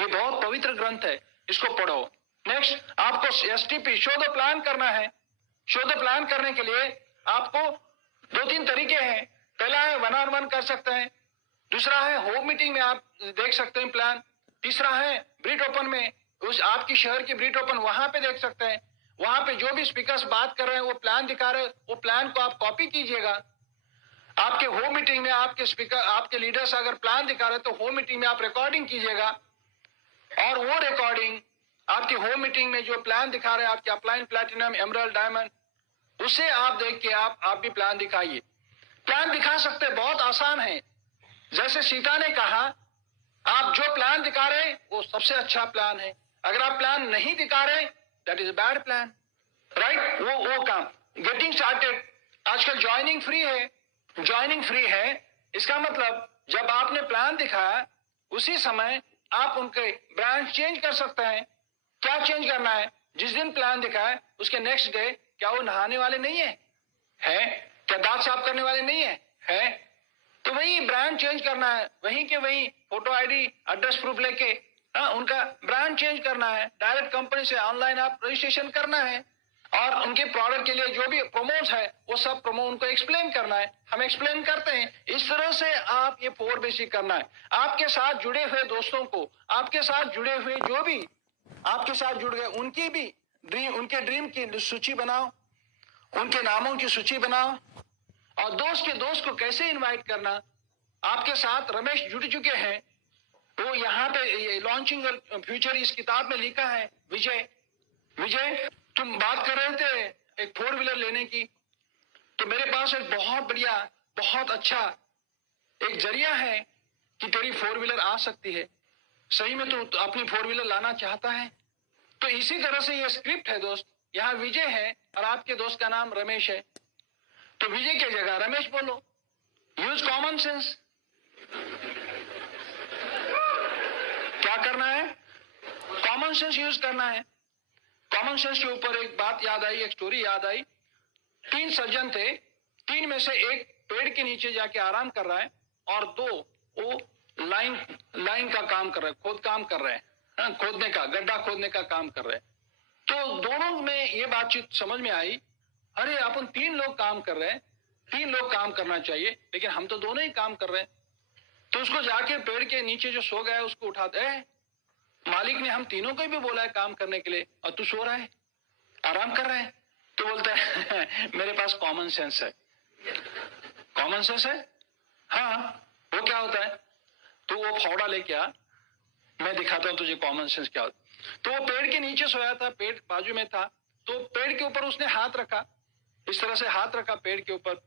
ये बहुत पवित्र ग्रंथ है, इसको पढ़ो। नेक्स्ट, आपको एसटीपी शो द प्लान करना है। शो द प्लान करने के लिए आपको 2-3 तरीके हैं। पहला है 1-on-1 कर सकते हैं, दूसरा है होम मीटिंग में आप देख सकते हैं प्लान, तीसरा है ब्रीट ओपन में, उस आपकी शहर की ब्रीट ओपन वहां पे देख सकते हैं। वहां पे जो भी स्पीकर्स बात कर रहे हैं वो प्लान दिखा रहे हैं, वो प्लान को आप कॉपी कीजिएगा। आपके होम मीटिंग में आपके स्पीकर, आपके लीडर्स अगर प्लान दिखा रहे हैं तो होम मीटिंग में आप रिकॉर्डिंग कीजिएगा और वो रिकॉर्डिंग आपकी होम मीटिंग में जो प्लान दिखा रहे हैं, आपके अपलाइन, प्लैटिनम, एमरल्ड, डायमंड, उसे आप देख के आप भी प्लान दिखाइए। प्लान दिखा सकते, बहुत आसान है। जैसे सीता ने कहा, आप जो प्लान दिखा रहे वो सबसे अच्छा प्लान है। अगर आप प्लान नहीं दिखा रहे, that is a bad plan, right? वो काम। गेटिंग स्टार्टेड, आजकल ज्वाइनिंग फ्री है। ज्वाइनिंग फ्री है, इसका मतलब जब आपने प्लान दिखाया उसी समय आप उनके ब्रांच चेंज कर सकते हैं। क्या चेंज करना है? जिस दिन प्लान दिखाया उसके नेक्स्ट डे क्या वो नहाने वाले नहीं है? क्या दांत साफ करने वाले नहीं है? तो वही ब्रांड चेंज करना है, वहीं के वहीं फोटो आईडी एड्रेस प्रूफ लेके उनका ब्रांड चेंज करना है। डायरेक्ट कंपनी से ऑनलाइन आप रजिस्ट्रेशन करना है और उनके प्रोडक्ट के लिए जो भी प्रोमोट है वो सब प्रोमो उनको एक्सप्लेन करना है। हम एक्सप्लेन करते हैं। इस तरह से आप ये 4 बेसिक करना है। आपके साथ जुड़े हुए दोस्तों को, आपके साथ जुड़े हुए जो भी आपके साथ जुड़ गए उनकी भी उनके ड्रीम की सूची बनाओ, उनके नामों की सूची बनाओ और दोस्त के दोस्त को कैसे इनवाइट करना। आपके साथ रमेश जुड़ चुके हैं, वो यहाँ पे लॉन्चिंग फ्यूचर इस किताब में लिखा है। विजय, तुम बात कर रहे थे एक 4 व्हीलर लेने की, तो मेरे पास एक बहुत बढ़िया, बहुत अच्छा एक जरिया है कि तेरी 4 व्हीलर आ सकती है। सही में तू अपनी 4 व्हीलर लाना चाहता है? तो इसी तरह से ये स्क्रिप्ट है दोस्त। यहाँ विजय है और आपके दोस्त का नाम रमेश है, तो विजय की जगह रमेश बोलो। Use common sense. क्या करना है? कॉमन सेंस यूज करना है। कॉमन सेंस के ऊपर एक बात याद आई, एक स्टोरी याद आई। 3 सज्जन थे, 3 में से एक पेड़ के नीचे जाके आराम कर रहा है और 2 वो लाइन का काम कर रहे हैं, खोदने का, गड्ढा खोदने का काम कर रहे हैं। तो दोनों में ये बातचीत समझ में आई, अरे अपन 3 लोग काम कर रहे हैं, 3 लोग काम करना चाहिए, लेकिन हम तो दोनों ही काम कर रहे हैं। तो उसको जाके पेड़ के नीचे जो सो गया है उसको उठाते, मालिक ने हम तीनों को भी बोला है काम करने के लिए और तू सो रहा है, आराम कर रहा है। तो बोलता है मेरे पास कॉमन सेंस है। कॉमन सेंस है? हाँ। वो क्या होता है? तो वो फावड़ा लेके आ, मैं दिखाता हूं तुझे कॉमन सेंस क्या होता है। तो वो पेड़ के नीचे सोया था, पेड़ बाजू में था, तो पेड़ के ऊपर उसने हाथ रखा, इस तरह से हाथ रखा पेड़ के ऊपर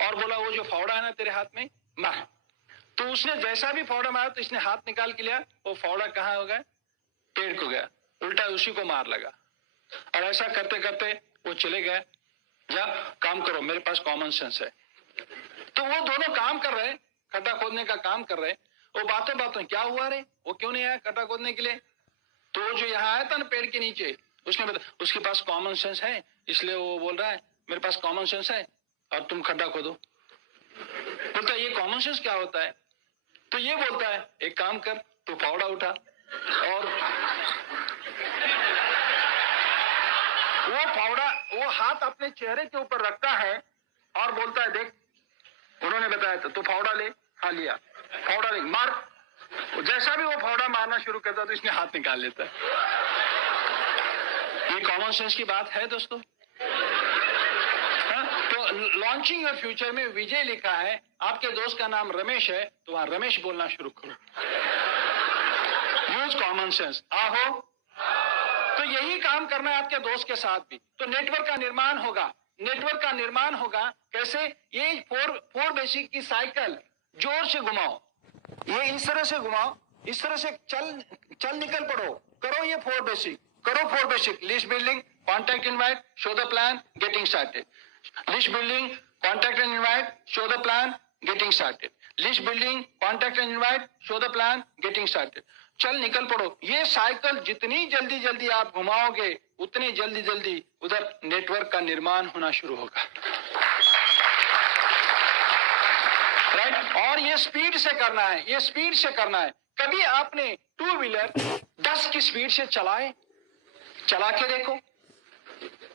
और बोला वो जो फावड़ा है ना तेरे हाथ में, मार। तो उसने जैसा भी फावड़ा मारा तो इसने हाथ निकाल के लिया, वो फावड़ा कहाँ हो गया? पेड़ को गया, उल्टा उसी को मार लगा। और ऐसा करते करते वो चले गए, जा काम करो, मेरे पास कॉमन सेंस है। तो वो दोनों काम कर रहे, खड्डा खोदने का काम कर रहे। वो बातों क्या हुआ रे, वो क्यों नहीं आया खड्डा खोदने के लिए? तो जो यहाँ आया था ना पेड़ के नीचे, उसने बताया उसके पास कॉमन सेंस है, इसलिए वो बोल रहा है मेरे पास कॉमन सेंस है और तुम खड्डा खोदो। बोलता है ये कॉमन सेंस क्या होता है? तो ये बोलता है एक काम कर, तू फावड़ा उठा और वो फावड़ा, वो हाथ अपने चेहरे के ऊपर रखता है और बोलता है देख, उन्होंने बताया था, तू फावड़ा ले। हाँ लिया, फावड़ा ले, मार, जैसा भी वो फौड़ा मारना शुरू करता तो इसने हाथ निकाल लेता है। ये कॉमन सेंस की बात है दोस्तों। तो लॉन्चिंग योर फ्यूचर में विजय लिखा है, आपके दोस्त का नाम रमेश है तो वहां रमेश बोलना शुरू करो। Use common sense. आहो, तो यही काम करना है आपके दोस्त के साथ भी। तो नेटवर्क का निर्माण होगा। नेटवर्क का निर्माण होगा कैसे? ये फोर बेसिक की साइकिल जोर से घुमाओ, ये इस तरह से घुमाओ, इस तरह से चल निकल पड़ो, करो ये फोर बेसिक, करो four basic. List building, contact invite, show the plan, getting started. List building, contact and invite, show the plan, getting started. List building, contact and invite, show the plan, getting started. चल निकल पड़ो। ये cycle जितनी जल्दी जल्दी आप घुमाओगे उतनी जल्दी जल्दी उधर नेटवर्क का निर्माण होना शुरू होगा। राइट? और ये स्पीड से करना है, ये स्पीड से करना है। कभी आपने टू व्हीलर 10 की स्पीड से चला के देखो।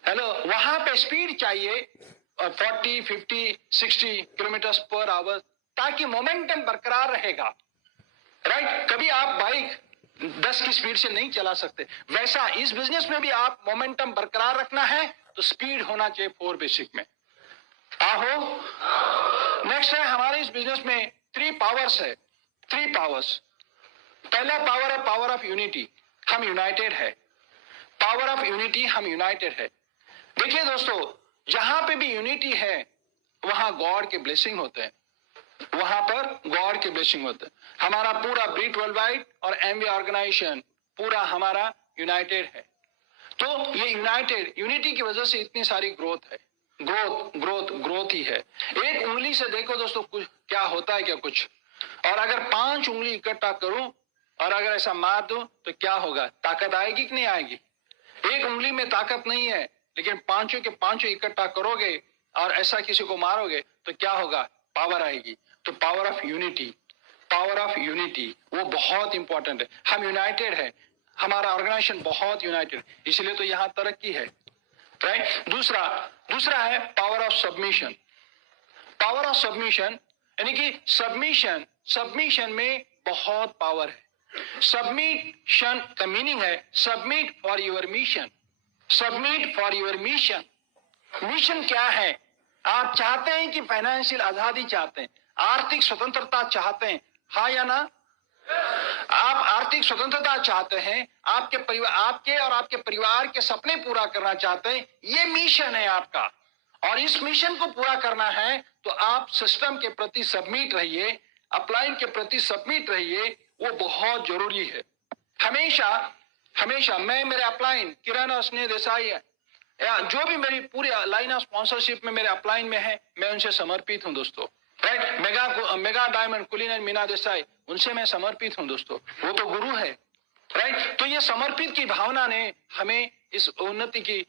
हेलो, वहां पे स्पीड चाहिए 40, 50, 60 किलोमीटर पर आवर, ताकि मोमेंटम बरकरार रहेगा। राइट? कभी आप बाइक 10 की स्पीड से नहीं चला सकते। वैसा इस बिजनेस में भी आप मोमेंटम बरकरार रखना है तो स्पीड होना चाहिए फोर बेसिक में। आहो, नेक्स्ट है हमारे इस बिजनेस में 3 पावर्स है। 3 पावर्स। पहला पावर है पावर ऑफ यूनिटी, हम यूनाइटेड है। पावर ऑफ यूनिटी, हम यूनाइटेड है। देखिए दोस्तों, जहां पे भी यूनिटी है वहां गॉड के ब्लेसिंग होते हैं, वहां पर गॉड के ब्लेसिंग होते हैं। हमारा पूरा ब्रीट वर्ल्ड वाइड और एमवी ऑर्गेनाइजेशन पूरा हमारा यूनाइटेड है। तो ये यूनाइटेड यूनिटी की वजह से इतनी सारी ग्रोथ है। ग्रोथ ही है। एक उंगली से देखो दोस्तों कुछ क्या होता है क्या कुछ, और अगर 5 उंगली इकट्ठा करूं और अगर ऐसा मार दूं तो क्या होगा? ताकत आएगी कि नहीं आएगी? एक उंगली में ताकत नहीं है, लेकिन पांचों के पांचों इकट्ठा करोगे और ऐसा किसी को मारोगे तो क्या होगा? पावर आएगी। तो power of unity, power of unity वो बहुत इंपॉर्टेंट है। हम यूनाइटेड है, हमारा ऑर्गेनाइजेशन बहुत यूनाइटेड, इसलिए तो यहां तरक्की है। राइट? दूसरा है power of submission. Power of submission यानी कि सबमिशन में बहुत पावर है। सबमिशन का मीनिंग है submit for your mission. Submit for your mission. Mission क्या है? आप चाहते हैं कि फाइनेंशियल आजादी चाहते हैं, आर्थिक स्वतंत्रता चाहते हैं, हाँ या ना? आप आर्थिक स्वतंत्रता चाहते हैं, आपके परिवार, आपके और आपके परिवार के सपने पूरा करना चाहते हैं, ये मिशन है आपका। और इस मिशन को पूरा करना है तो आप सिस्टम के प्रति सबमिट रहिए, अपलाइन के प्रति सबमिट रहिए, वो बहुत जरूरी है। हमेशा मैं मेरे अपलाइन किरण और स्नेह देसाई है या जो भी मेरी पूरी लाइन ऑफ स्पॉन्सरशिप में मेरे अपलाइन में है, मैं उनसे समर्पित हूं दोस्तों। राइट? मेगा डायमंड कुलीन एंड मीना देसाई, उनसे मैं समर्पित हूं दोस्तों, वो तो गुरु है। राइट? तो ये समर्पित की भावना ने हमें इस उन्नति की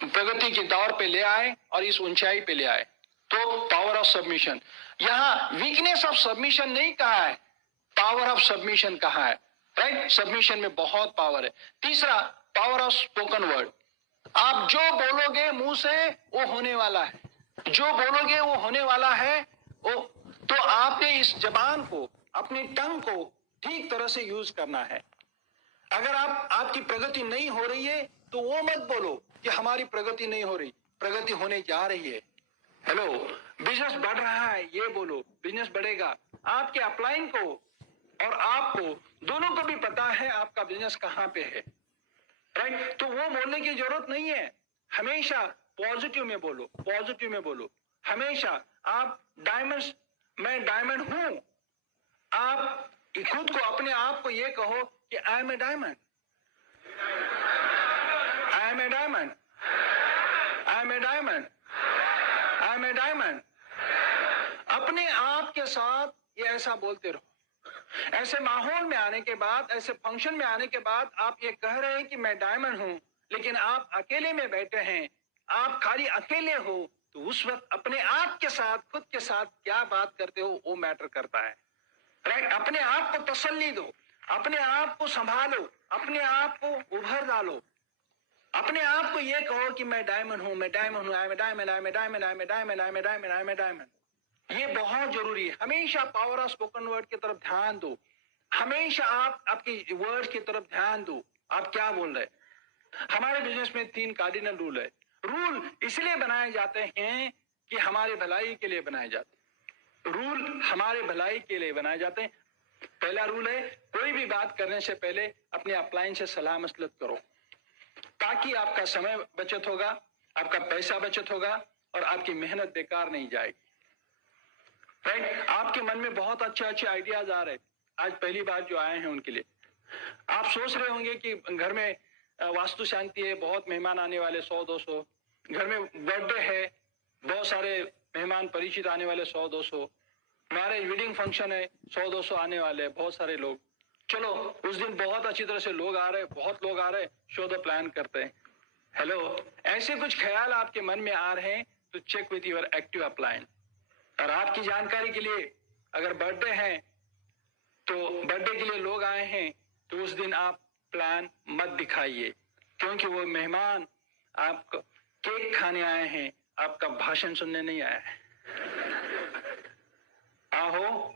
प्रगति के दौर पे ले आए और इस ऊंचाई पे ले आए। तो पावर ऑफ सबमिशन, यहां वीकनेस ऑफ सबमिशन नहीं कहा है, पावर ऑफ सबमिशन कहा है। राइट? सबमिशन में बहुत पावर है। तीसरा, पावर ऑफ स्पोकन वर्ड। आप जो बोलोगे मुंह से वो होने वाला है, जो बोलोगे वो होने वाला है। तो आपने इस जबान को, अपनी टंग को ठीक तरह से यूज करना है। अगर आपकी प्रगति नहीं हो रही है तो वो मत बोलो कि हमारी प्रगति नहीं हो रही, प्रगति होने जा रही है। हेलो, बिजनेस बढ़ रहा है, ये बोलो बिजनेस बढ़ेगा। आपके अपलाइन को और आपको दोनों को भी पता है आपका बिजनेस कहां पे है। राइट? तो वो बोलने की जरूरत नहीं है। हमेशा पॉजिटिव में बोलो, पॉजिटिव में बोलो। हमेशा आप मैं डायमंड हूं। आप खुद को, अपने आप को ये कहो कि I am a diamond, I am a diamond, I am a diamond, I am a diamond. अपने आप के साथ ये ऐसा बोलते रहो। ऐसे माहौल में आने के बाद, ऐसे फंक्शन में आने के बाद आप ये कह रहे हैं कि मैं डायमंड हूं, लेकिन आप अकेले में बैठे हैं, आप खाली अकेले हो, तो उस वक्त अपने आप के साथ, खुद के साथ क्या बात करते हो वो मैटर करता है। राइट? अपने आप को तसल्ली दो, अपने आप को संभालो, अपने आप को उभर डालो। अपने आप को ये कहो कि मैं डायमंड हूं, मैं डायमंड हूं, I am a diamond, I am a diamond, I am a diamond, I am a diamond, I am a diamond. ये बहुत जरूरी है। हमेशा पावर ऑफ स्पोकन वर्ड की तरफ ध्यान दो। हमेशा आप आपकी वर्ड की तरफ ध्यान दो, आप क्या बोल रहे हैं। हमारे बिजनेस में 3 कार्डिनल रूल है। रूल इसलिए बनाए जाते हैं कि हमारे भलाई के लिए बनाए जाते हैं। रूल हमारे भलाई के लिए बनाए जाते हैं। पहला रूल है, कोई भी बात करने से पहले अपने अपलाइन से सलाह मसलत करो, ताकि आपका समय बचत होगा, आपका पैसा बचत होगा और आपकी मेहनत बेकार नहीं जाएगी। राइट? आपके मन में बहुत अच्छे आइडियाज आ रहे, आज पहली बार जो आए हैं उनके लिए। आप सोच रहे होंगे कि घर में वास्तु शांति है, बहुत मेहमान आने वाले 100-200, घर में बर्थडे है, बहुत सारे मेहमान परिचित आने वाले 100-200, मैरिज वेडिंग फंक्शन है, 100-200 आने वाले बहुत सारे लोग। चलो उस दिन बहुत अच्छी तरह से लोग आ रहे, बहुत लोग आ रहे, शो द प्लान करते हैं। हेलो, ऐसे कुछ ख्याल आपके मन में आ रहे हैं तो check with your active upline. और आपकी जानकारी के लिए, अगर बर्थडे है तो बर्थडे के लिए लोग आए हैं तो उस दिन आप प्लान मत दिखाइए, क्योंकि वो मेहमान आप केक खाने आए हैं, आपका भाषण सुनने नहीं आया है। आहो,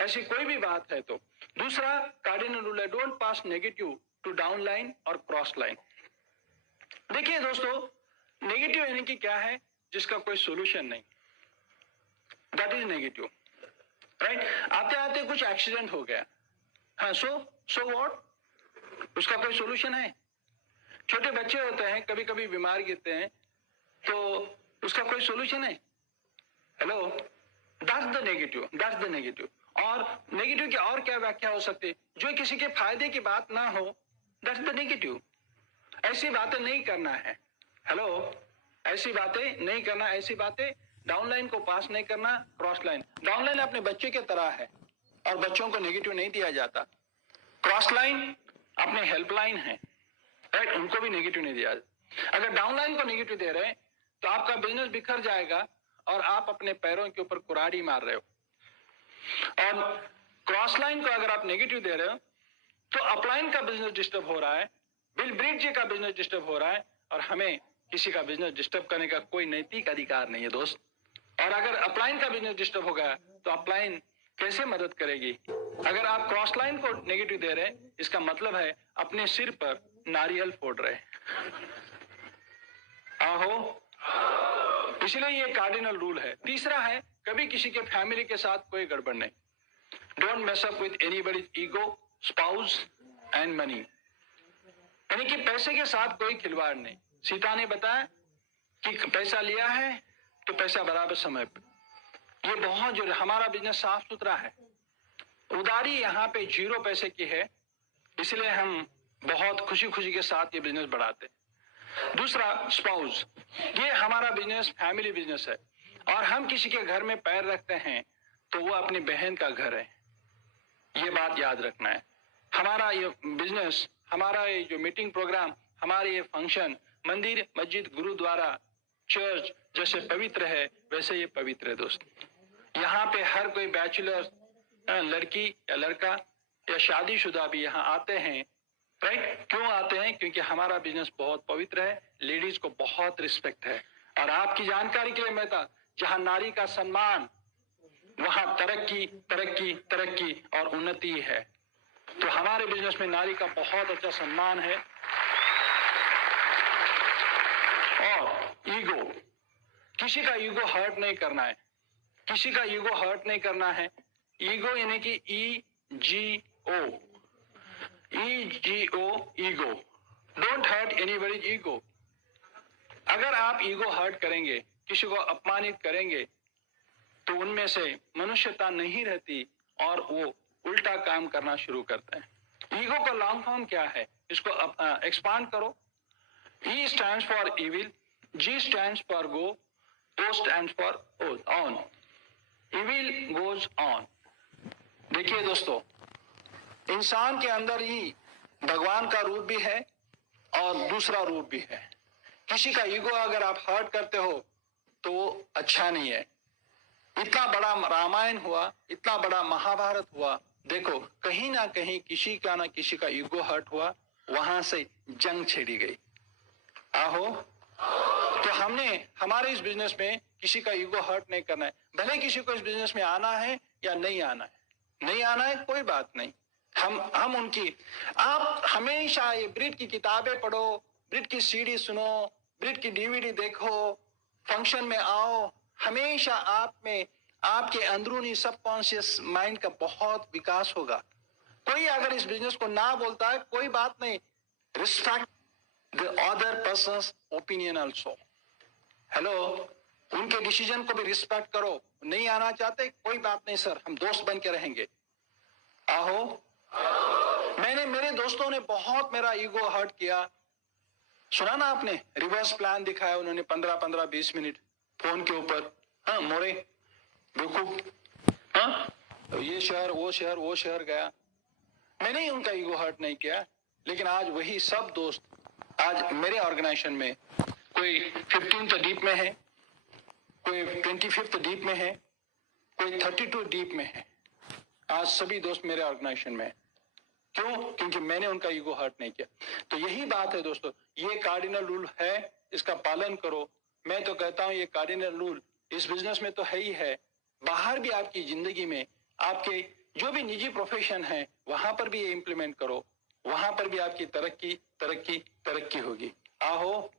ऐसी कोई भी बात है तो। दूसरा कार्डिनल रूल है, don't pass negative to down line और क्रॉस लाइन। देखिए दोस्तों, नेगेटिव यानी कि क्या है, जिसका कोई सोल्यूशन नहीं, दैट इज नेगेटिव। राइट? आते आते कुछ एक्सीडेंट हो गया, हाँ, सो व्हाट, उसका कोई सोल्यूशन है? छोटे बच्चे होते हैं, कभी कभी बीमार गिरते हैं, तो उसका कोई सोल्यूशन है? Hello, that's the negative. और नेगेटिव की और क्या व्याख्या हो सकती है? जो किसी के फायदे की बात ना हो, दैट्स द नेगेटिव। ऐसी बातें नहीं करना है। हेलो, ऐसी बातें नहीं करना, ऐसी बातें डाउनलाइन को पास नहीं करना, क्रॉस लाइन। डाउनलाइन अपने बच्चे के तरह है और बच्चों को नेगेटिव नहीं दिया जाता। क्रॉस लाइन अपने हेल्पलाइन है, राइट? उनको भी नेगेटिव नहीं दिया जाता। अगर डाउनलाइन को नेगेटिव दे रहे हैं तो आपका बिजनेस बिखर जाएगा और आप अपने पैरों के ऊपर कुराड़ी मार रहे हो। और क्रॉस लाइन को अगर आप नेगेटिव दे रहे हो तो अपलाइन का बिजनेस डिस्टर्ब हो रहा है, बिल ब्रिज जी का बिजनेस डिस्टर्ब हो रहा है, और हमें किसी का बिजनेस डिस्टर्ब करने का कोई नैतिक अधिकार नहीं है दोस्त। और अगर अपलाइन का बिजनेस डिस्टर्ब हो गया तो अपलाइन कैसे मदद करेगी? अगर आप क्रॉस लाइन को नेगेटिव दे रहे हैं, इसका मतलब है अपने सिर पर नारियल फोड़ रहे। आहो, इसलिए ये कार्डिनल रूल है। तीसरा है, कभी किसी के फैमिली के साथ कोई गड़बड़ नहीं। Don't mess up with anybody's ego, spouse and money. यानी कि पैसे के साथ कोई खिलवाड़ नहीं। सीता ने बताया कि पैसा लिया है तो पैसा बराबर समय पे। ये बहुत जो हमारा बिजनेस साफ सुथरा है, उधारी यहाँ पे 0 पैसे की है, इसलिए हम बहुत खुशी खुशी के साथ ये बिजनेस बढ़ाते हैं। दूसरा, स्पाउस, ये हमारा बिजनेस फैमिली बिजनेस है और हम किसी के घर में पैर रखते हैं तो वो अपनी बहन का घर है, ये बात याद रखना है। हमारा ये बिजनेस, हमारा ये जो मीटिंग प्रोग्राम, हमारे ये फंक्शन मंदिर, मस्जिद, गुरुद्वारा, चर्च जैसे पवित्र है, वैसे ये पवित्र है दोस्त। यहाँ पे हर कोई बैचलर, लड़की या लड़का या शादीशुदा भी यहाँ आते हैं। राइट? क्यों आते हैं? क्योंकि हमारा बिजनेस बहुत पवित्र है, लेडीज को बहुत रिस्पेक्ट है। और आपकी जानकारी के लिए मैं था, जहाँ नारी का सम्मान, वहां तरक्की तरक्की तरक्की और उन्नति है। तो हमारे बिजनेस में नारी का बहुत अच्छा सम्मान है। और ईगो, किसी का ईगो हर्ट नहीं करना है, किसी का ईगो हर्ट नहीं करना है। ईगो यानी कि EGO, ego, don't hurt anybody's ego. अगर आप ईगो हर्ट करेंगे, किसी को अपमानित करेंगे, तो उनमें से मनुष्यता नहीं रहती और वो उल्टा काम करना शुरू करते हैं। ईगो का लॉन्ग फॉर्म क्या है, इसको एक्सपांड करो। E stands for evil, G stands for go, O stands for on. Evil goes on. देखिए दोस्तों, इंसान के अंदर ही भगवान का रूप भी है और दूसरा रूप भी है। किसी का ईगो अगर आप हर्ट करते हो तो वो अच्छा नहीं है। इतना बड़ा रामायण हुआ, इतना बड़ा महाभारत हुआ, देखो कहीं ना कहीं किसी का ना किसी का ईगो हर्ट हुआ, वहां से जंग छेड़ी गई। आहो, तो हमने हमारे इस बिजनेस में किसी का ईगो हर्ट नहीं करना है, भले किसी को इस बिजनेस में आना है या नहीं आना है। नहीं आना है कोई बात नहीं, हम उनकी, आप हमेशा ये ब्रिट की किताबें पढ़ो, ब्रिट की सीडी सुनो, ब्रिट की डीवीडी देखो, फंक्शन में आओ, हमेशा आप में आपके अंदरूनी सबकॉन्शियस माइंड का बहुत विकास होगा। कोई अगर इस बिजनेस को ना बोलता है कोई बात नहीं, respect the other persons opinion also. Hello, उनके डिसीजन को भी रिस्पेक्ट करो। नहीं आना चाहते कोई बात नहीं सर, हम दोस्त बन के रहेंगे, आहो। मेरे दोस्तों ने बहुत मेरा ईगो हर्ट किया, सुना ना आपने, रिवर्स प्लान दिखाया उन्होंने 15-20 मिनट फोन के ऊपर। हाँ मोरे बेवकूफ, हाँ ये शहर वो शहर गया। मैंने ही उनका ईगो हर्ट नहीं किया, लेकिन आज वही सब दोस्त आज मेरे ऑर्गेनाइजेशन में, कोई 15th डीप में है, कोई 25th डीप में है, कोई 32 डीप में है। आज सभी दोस्त मेरे ऑर्गेनाइजेशन में। क्यों? क्योंकि मैंने उनका ईगो हर्ट नहीं किया। तो यही बात है दोस्तों, ये कार्डिनल रूल है, इसका पालन करो। मैं तो कहता हूं ये कार्डिनल रूल इस बिजनेस में तो है ही है, बाहर भी आपकी जिंदगी में, आपके जो भी निजी प्रोफेशन है वहां पर भी ये इंप्लीमेंट करो, वहां पर भी आपकी तरक्की होगी। आहो।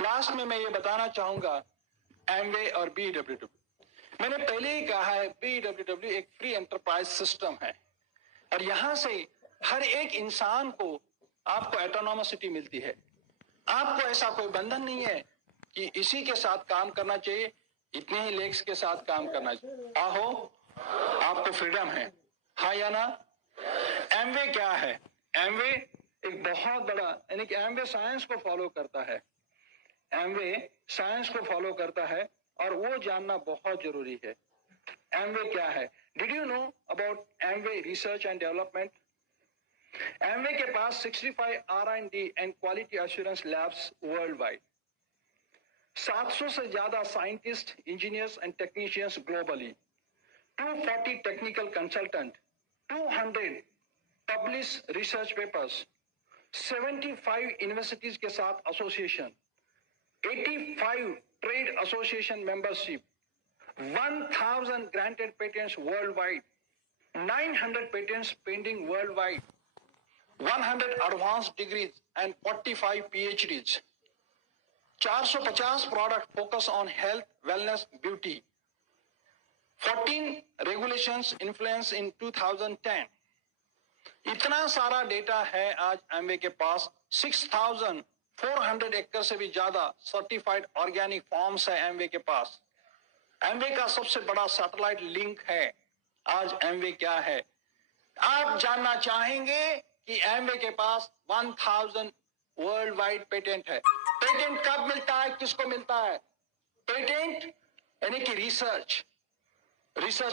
लास्ट में मैं ये बताना चाहूंगा, एमवे और बीडब्ल्यूडब्ल्यू, मैंने पहले ही कहा है बीडब्ल्यूडब्ल्यू एक फ्री एंटरप्राइज सिस्टम है, और यहां से हर एक इंसान को आपको ऑटोनॉमसिटी मिलती है। आपको ऐसा कोई बंधन नहीं है कि इसी के साथ काम करना चाहिए, इतने ही लेग्स के साथ काम करना चाहिए। आहो, आपको फ्रीडम है, हाँ या ना? एमवे क्या है? एमवे एक बहुत बड़ा, यानी कि एमवे साइंस को फॉलो करता है, एमवे साइंस को फॉलो करता है, और वो जानना बहुत जरूरी है। एमवे क्या है? Did you know about Amway research and development? Amway के पास 65 R&D and quality assurance labs world wide, 700 से ज्यादा scientist, engineers and technicians globally, 240 technical consultant, 200 publish research papers, 75 universities के साथ association, 85 trade association membership, 1000 granted patents worldwide, 900 patents pending worldwide, 100 advanced degrees and 45 PhDs, 450 product focus on health, wellness, beauty, 14 regulations influence in 2010. इतना सारा data है आज Amway के पास। 6400 एकड़ से भी ज्यादा सर्टिफाइड ऑर्गेनिक फार्म्स है एमवे के पास। एमवे का सबसे बड़ा सैटेलाइट लिंक है। आज एमवे क्या है? आप जानना चाहेंगे कि एमवे के पास 1000 वर्ल्ड वाइड पेटेंट है। पेटेंट कब मिलता है, किसको मिलता है? पेटेंट यानी कि रिसर्च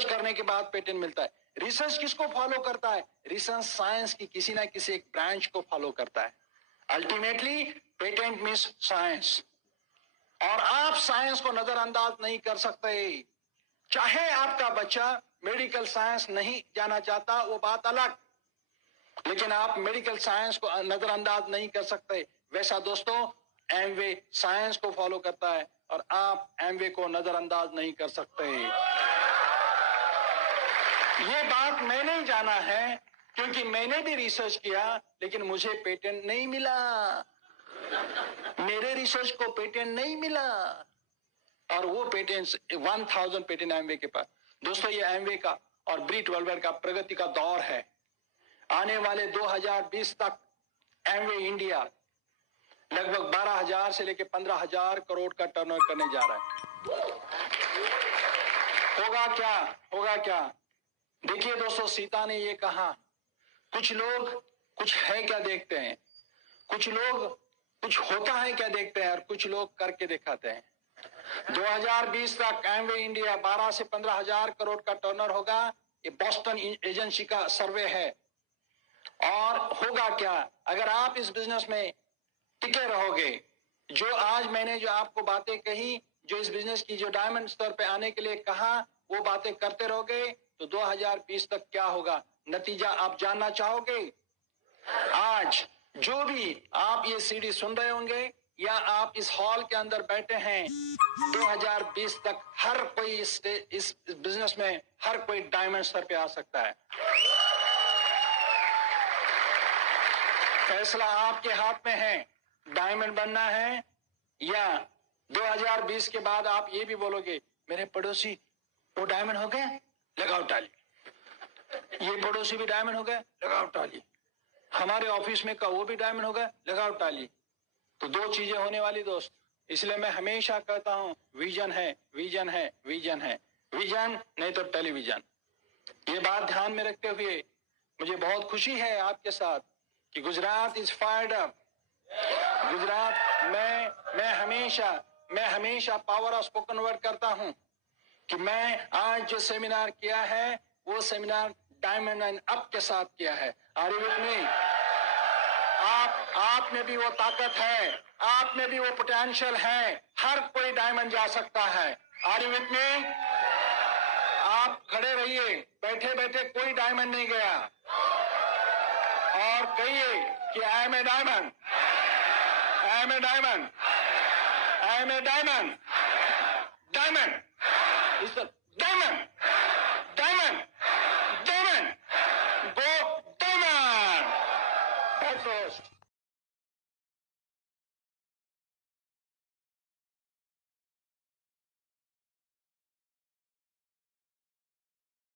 करने के बाद पेटेंट मिलता है। रिसर्च किसको फॉलो करता है? रिसर्च साइंस की किसी ना किसी एक ब्रांच को फॉलो करता है। अल्टीमेटली पेटेंट मींस साइंस, और आप साइंस को नजरअंदाज नहीं कर सकते। चाहे आपका बच्चा मेडिकल साइंस नहीं जाना चाहता, वो बात अलग, लेकिन आप मेडिकल साइंस को नजरअंदाज नहीं कर सकते। वैसा दोस्तों एमवे साइंस को फॉलो करता है, और आप एमवे को नजरअंदाज नहीं कर सकते। ये बात मैंने ही जाना है, क्योंकि मैंने भी रिसर्च किया, लेकिन मुझे पेटेंट नहीं मिला। मेरे रिसर्च को पेटेंट नहीं मिला, और वो पेटेंट्स 1000 पेटेंट एमवे के पास। दोस्तों ये एमवे का और ब्रिट वर्ल्डवाइड का प्रगति का दौर है। आने वाले 2020 तक एमवे इंडिया लगभग 12,000 से लेकर 15,000 करोड़ का टर्नओवर करने जा रहा है। होगा क्या? देखिए दोस्तों, सीता ने ये कहा, कुछ लोग कुछ है क्या देखते हैं, कुछ लोग कुछ होता है क्या देखते हैं, और कुछ लोग करके दिखाते हैं। 2020 तक एमवे इंडिया 12 से 15,000 करोड़ का टर्नओवर होगा। ये बॉस्टन एजेंसी का सर्वे है। और होगा क्या अगर आप इस बिजनेस में टिके रहोगे? जो आज मैंने जो आपको बातें कही, जो इस बिजनेस की जो डायमंड स्तर पे आने के लिए कहा, वो बातें करते रहोगे, तो 2020 तक क्या होगा, नतीजा आप जानना चाहोगे? आज जो भी आप ये सीडी सुन रहे होंगे, या आप इस हॉल के अंदर बैठे हैं, 2020 तक हर कोई इस बिजनेस में हर कोई डायमंड स्तर पे आ सकता है। फैसला आपके हाथ में है, डायमंड बनना है या 2020 के बाद आप ये भी बोलोगे मेरे पड़ोसी वो डायमंड हो गए, लगाओ ताली। ये पड़ोसी भी डायमंड हो गए, लगाओ ताली। हमारे ऑफिस में का वो भी डायमंड हो गए, लगाओ ताली। तो दो चीजें होने वाली दोस्त। इसलिए मैं हमेशा कहता हूं विजन है, विजन है, विजन है, विजन नहीं तो टेलीविजन। ये बात ध्यान में रखते हुए मुझे बहुत खुशी है आपके साथ कि Gujarat is fired up. Gujarat मैं हमेशा पावर ऑफ स्पोकन वर्ड करता हूं कि मैं आज जो सेमिनार किया है वो सेमिनार डायमंड एंड अप के साथ किया है। Are you with me? आप में भी वो ताकत है, आप में भी वो पोटेंशियल है, हर कोई डायमंड जा सकता है। Are you with me? आप खड़े रहिए, बैठे बैठे कोई डायमंड नहीं गया। और कहिए कि I am a diamond, I am a diamond, I am a diamond, diamond is the diamond, diamond, diamond, go diamond.